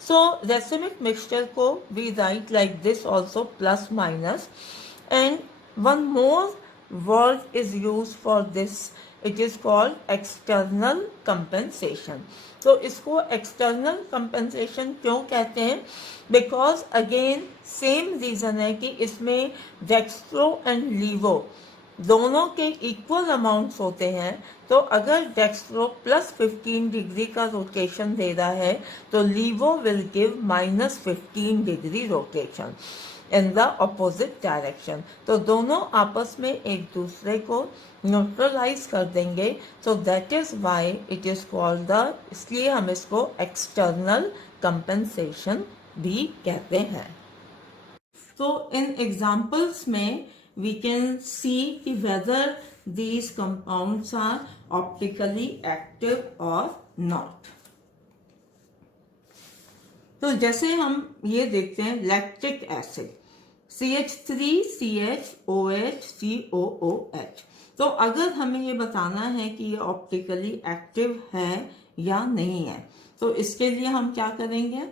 So racemic mixture ko we write like this also, plus minus, and one more word is used for this. It is called external compensation. तो इसको external compensation क्यों कहते हैं? Because again same reason है कि इसमें dextro and लीवो दोनों के इक्वल अमाउंट्स होते हैं, तो अगर डेक्स्ट्रो प्लस 15 डिग्री का रोटेशन दे रहा है तो laevo will give minus 15 degree rotation in the opposite direction. तो दोनों आपस में एक दूसरे को न्यूट्रलाइज कर देंगे. So that is why it is called the, इसलिए हम इसको एक्सटर्नल कंपनसेशन भी कहते हैं. तो इन एग्जाम्पल्स में वी कैन सी कि whether these compounds are optically active और नॉट. तो जैसे हम ये देखते हैं लैक्टिक एसिड CH3CHOH तो अगर हमें ये बताना है कि ये ऑप्टिकली एक्टिव है या नहीं है, तो इसके लिए हम क्या करेंगे?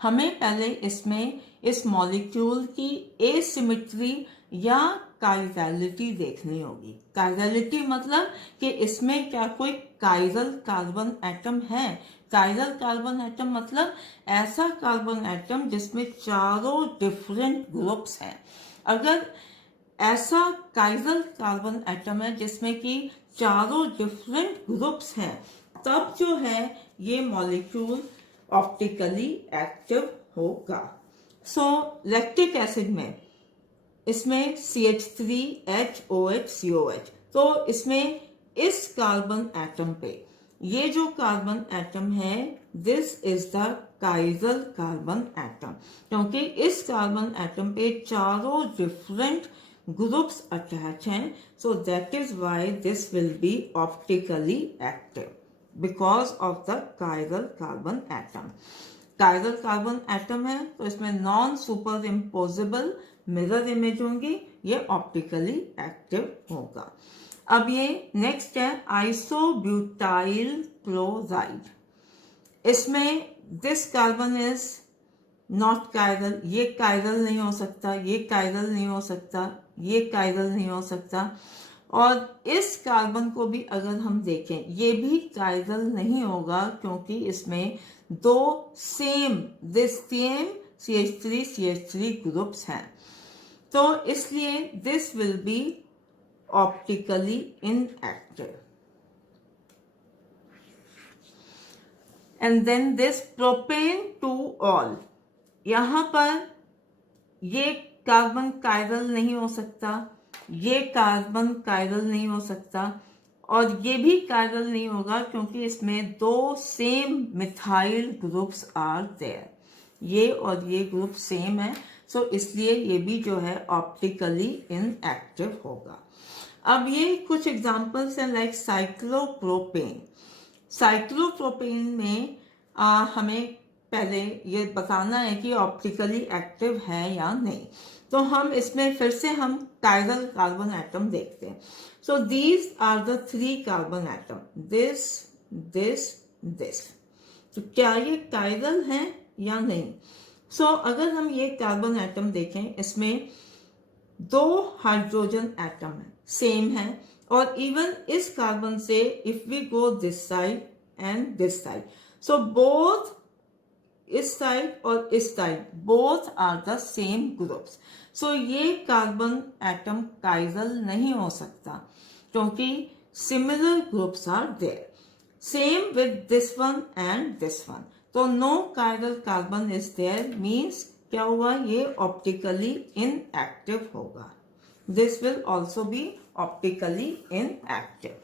हमें पहले इसमें इस मॉलिक्यूल की एसिमेट्री या काइरलिटी देखनी होगी. काइरलिटी मतलब कि इसमें क्या कोई काइरल कार्बन एटम है. काइरल कार्बन एटम मतलब ऐसा कार्बन एटम जिसमें चारों डिफरेंट ग्रुप्स हैं. अगर ऐसा काइरल कार्बन एटम है जिसमें कि चारों डिफरेंट ग्रुप्स हैं, तब जो है ये मॉलिक्यूल ऑप्टिकली एक्टिव होगा. सो लैक्टिक एसिड में इसमें CH3HOHCOH, तो इसमें इस कार्बन एटम पे ये जो कार्बन एटम है, this is the chiral carbon atom, क्योंकि इस कार्बन एटम पे चारों डिफरेंट ग्रुप्स अटैच हैं. सो that is why this will be optically active because of the chiral carbon atom. Chiral carbon atom है तो इसमें non super imposable mirror image होंगी, ये ऑप्टिकली एक्टिव होगा. अब ये नेक्स्ट है आइसोब्यूटाइल क्लोराइड. इसमें this carbon is not chiral, ये काइरल नहीं हो सकता, ये काइरल नहीं हो सकता, ये काइरल नहीं हो सकता. और इस कार्बन को भी अगर हम देखें, ये भी काइरल नहीं होगा क्योंकि इसमें दो सेम CH3 ग्रुप्स हैं. तो इसलिए this will be optically inactive. And then this propane two ol, यहां पर ये कार्बन काइरल नहीं हो सकता, ये कार्बन काइरल नहीं हो सकता, और ये भी काइरल नहीं होगा क्योंकि इसमें दो same methyl groups are there. ये और ये ग्रुप सेम है, सो इसलिए ये भी जो है ऑप्टिकली इनएक्टिव होगा. अब ये कुछ एग्जांपल्स हैं लाइक साइक्लोप्रोपेन. साइक्लोप्रोपेन में हमें पहले ये बताना है कि ऑप्टिकली एक्टिव है या नहीं. तो हम इसमें फिर से हम काइरल कार्बन एटम देखते हैं. So these are the 3 carbon atom, this this this. तो क्या ये काइरल हैं या नहीं? सो अगर हम ये कार्बन एटम देखें, इसमें 2 हाइड्रोजन एटम है, सेम है, और इवन इस कार्बन से if we go this side and this side, so both इस साइड और इस side both are the same groups, so ये कार्बन एटम काइरल नहीं हो सकता क्योंकि similar groups are there. Same with this one and this one. तो no chiral carbon is there means क्या हुआ, ये ऑप्टिकली इनएक्टिव होगा. This will also be optically inactive.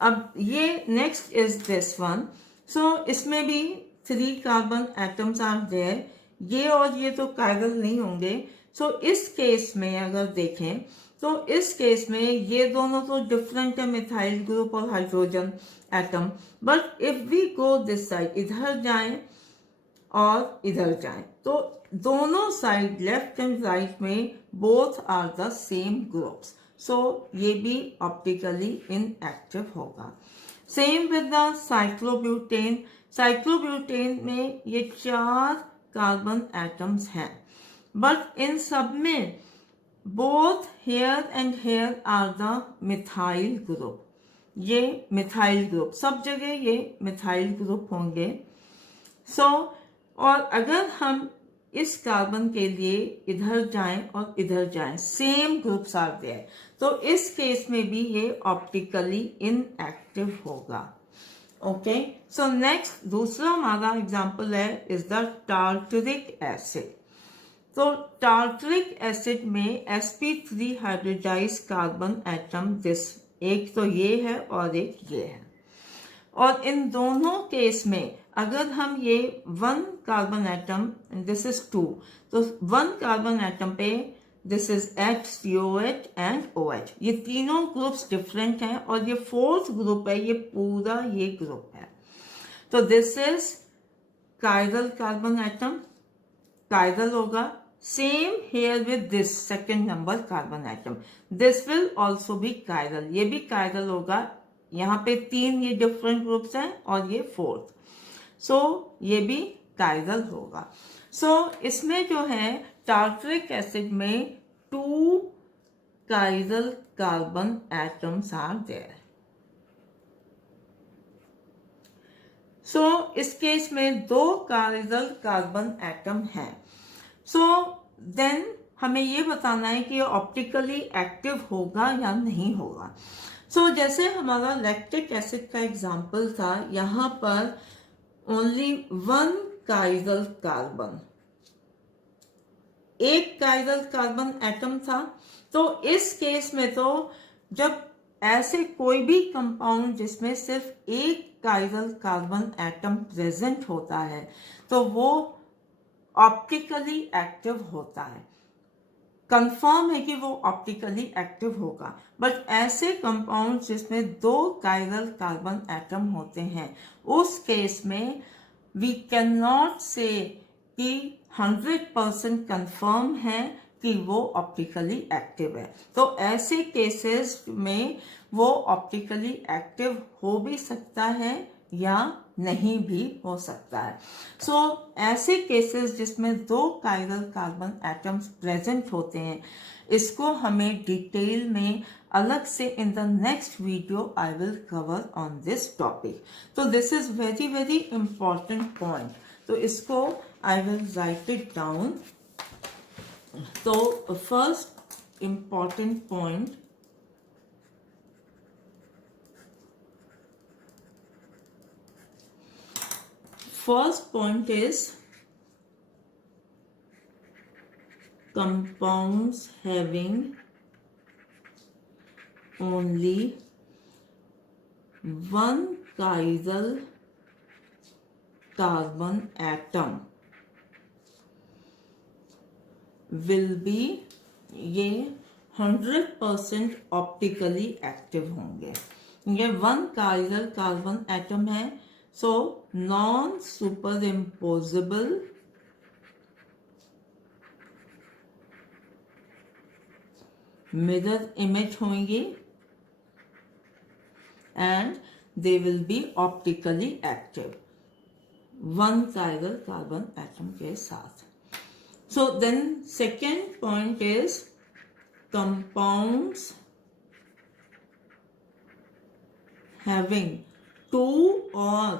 अब ये नेक्स्ट इज दिस वन. सो इसमें भी 3 कार्बन एटम्स आर देयर. ये और ये तो काइरल नहीं होंगे. सो इस केस में अगर देखें तो इस केस में ये दोनों तो डिफरेंट है, मिथाइल ग्रुप और hydrogen atom. But if we go this side, इधर जाएं और इधर जाएं, तो दोनों साइड लेफ्ट एंड राइट में both are the same groups. So ये भी ऑप्टिकली इनएक्टिव होगा. Same with the cyclobutane. Cyclobutane में ये 4 कार्बन एटम्स हैं, बट इन सब में both here and here are the methyl group. ये मिथाइल ग्रुप, सब जगह ये मिथाइल ग्रुप होंगे. सो और अगर हम इस कार्बन के लिए इधर जाएं और इधर जाएं, सेम ग्रुप्स आर देयर, तो इस केस में भी ये ऑप्टिकली इनएक्टिव होगा. ओके, सो नेक्स्ट दूसरा हमारा एग्जांपल है इज द टार्टरिक एसिड. तो टार्टरिक एसिड में sp3 hybridise carbon atom, this एक तो ये है और एक ये है. और इन दोनों केस में अगर हम ये 1 कार्बन एटम, दिस इज 2, तो 1 कार्बन एटम पे this is H, COH and OH. ये तीनों ग्रुप्स डिफरेंट हैं और ये 4th ग्रुप है, ये पूरा ये ग्रुप है. तो this is chiral carbon atom, chiral होगा. Same here with this second number carbon atom, this will also be chiral, ये भी काइरल होगा. यहाँ पे 3 ये डिफरेंट ग्रुप्स हैं और ये 4th, सो ये भी काइरल होगा. सो इसमें जो है टार्टरिक एसिड में 2 chiral carbon atoms are there. So इस केस में 2 काइरल कार्बन एटम हैं. सो देन हमें ये बताना है कि ये ऑप्टिकली एक्टिव होगा या नहीं होगा. सो जैसे हमारा लैक्टिक एसिड का एग्जाम्पल था, यहाँ पर ओनली 1 काइरल कार्बन, एक काइरल कार्बन एटम था. तो इस केस में तो जब ऐसे कोई भी कंपाउंड जिसमें सिर्फ एक काइरल कार्बन एटम प्रेजेंट होता है तो वो ऑप्टिकली एक्टिव होता है. कंफर्म है कि वो ऑप्टिकली एक्टिव होगा. बट ऐसे कंपाउंड जिसमें 2 काइरल कार्बन एटम होते हैं, उस केस में वी कैन नॉट से कि 100% कंफर्म है कि वो ऑप्टिकली एक्टिव है. तो ऐसे केसेस में वो ऑप्टिकली एक्टिव हो भी सकता है या नहीं भी हो सकता है. सो ऐसे केसेस जिसमें 2 काइरल कार्बन एटम्स प्रेजेंट होते हैं, इसको हमें डिटेल में अलग से in the next video I will cover on this topic. तो this is very very important point. तो इसको I will write it down. तो first important point, first point is compounds having only 1 chiral carbon atom will be ये 100% optically active होंगे. ये 1 chiral carbon atom है, so non super imposable mirror image होंगी and they will be optically active 1 chiral carbon atom के साथ. So then second point is compounds having 2 or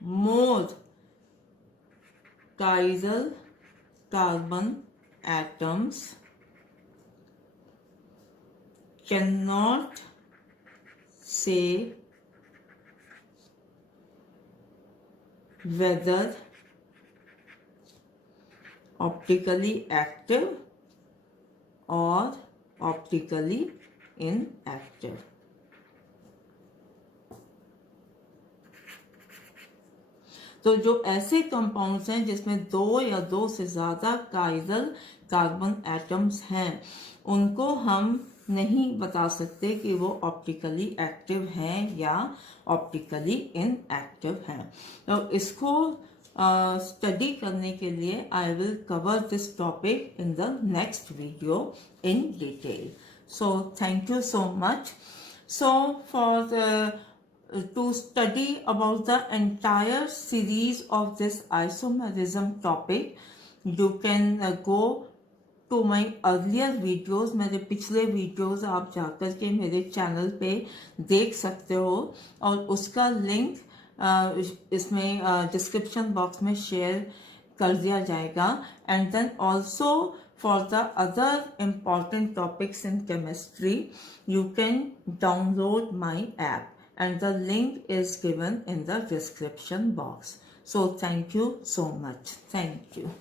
more chiral carbon atoms cannot say whether optically active or optically inactive. तो जो ऐसे compounds हैं जिसमें 2 या 2 से ज़्यादा काइरल कार्बन एटम्स हैं, उनको हम नहीं बता सकते कि वो ऑप्टिकली एक्टिव हैं या ऑप्टिकली इनएक्टिव हैं। तो इसको स्टडी करने के लिए आई will cover this topic in the next video in detail. So thank you so much. So to study about the entire series of this isomerism topic, you can go to my earlier videos. मेरे पिछले videos आप जाकर के मेरे channel पे देख सकते हो और उसका लिंक इसमें डिस्क्रिप्शन बॉक्स में शेयर कर दिया जाएगा. And then also for the other important topics in chemistry, you can download my app and the link is given in the description box. So thank you so much. Thank you.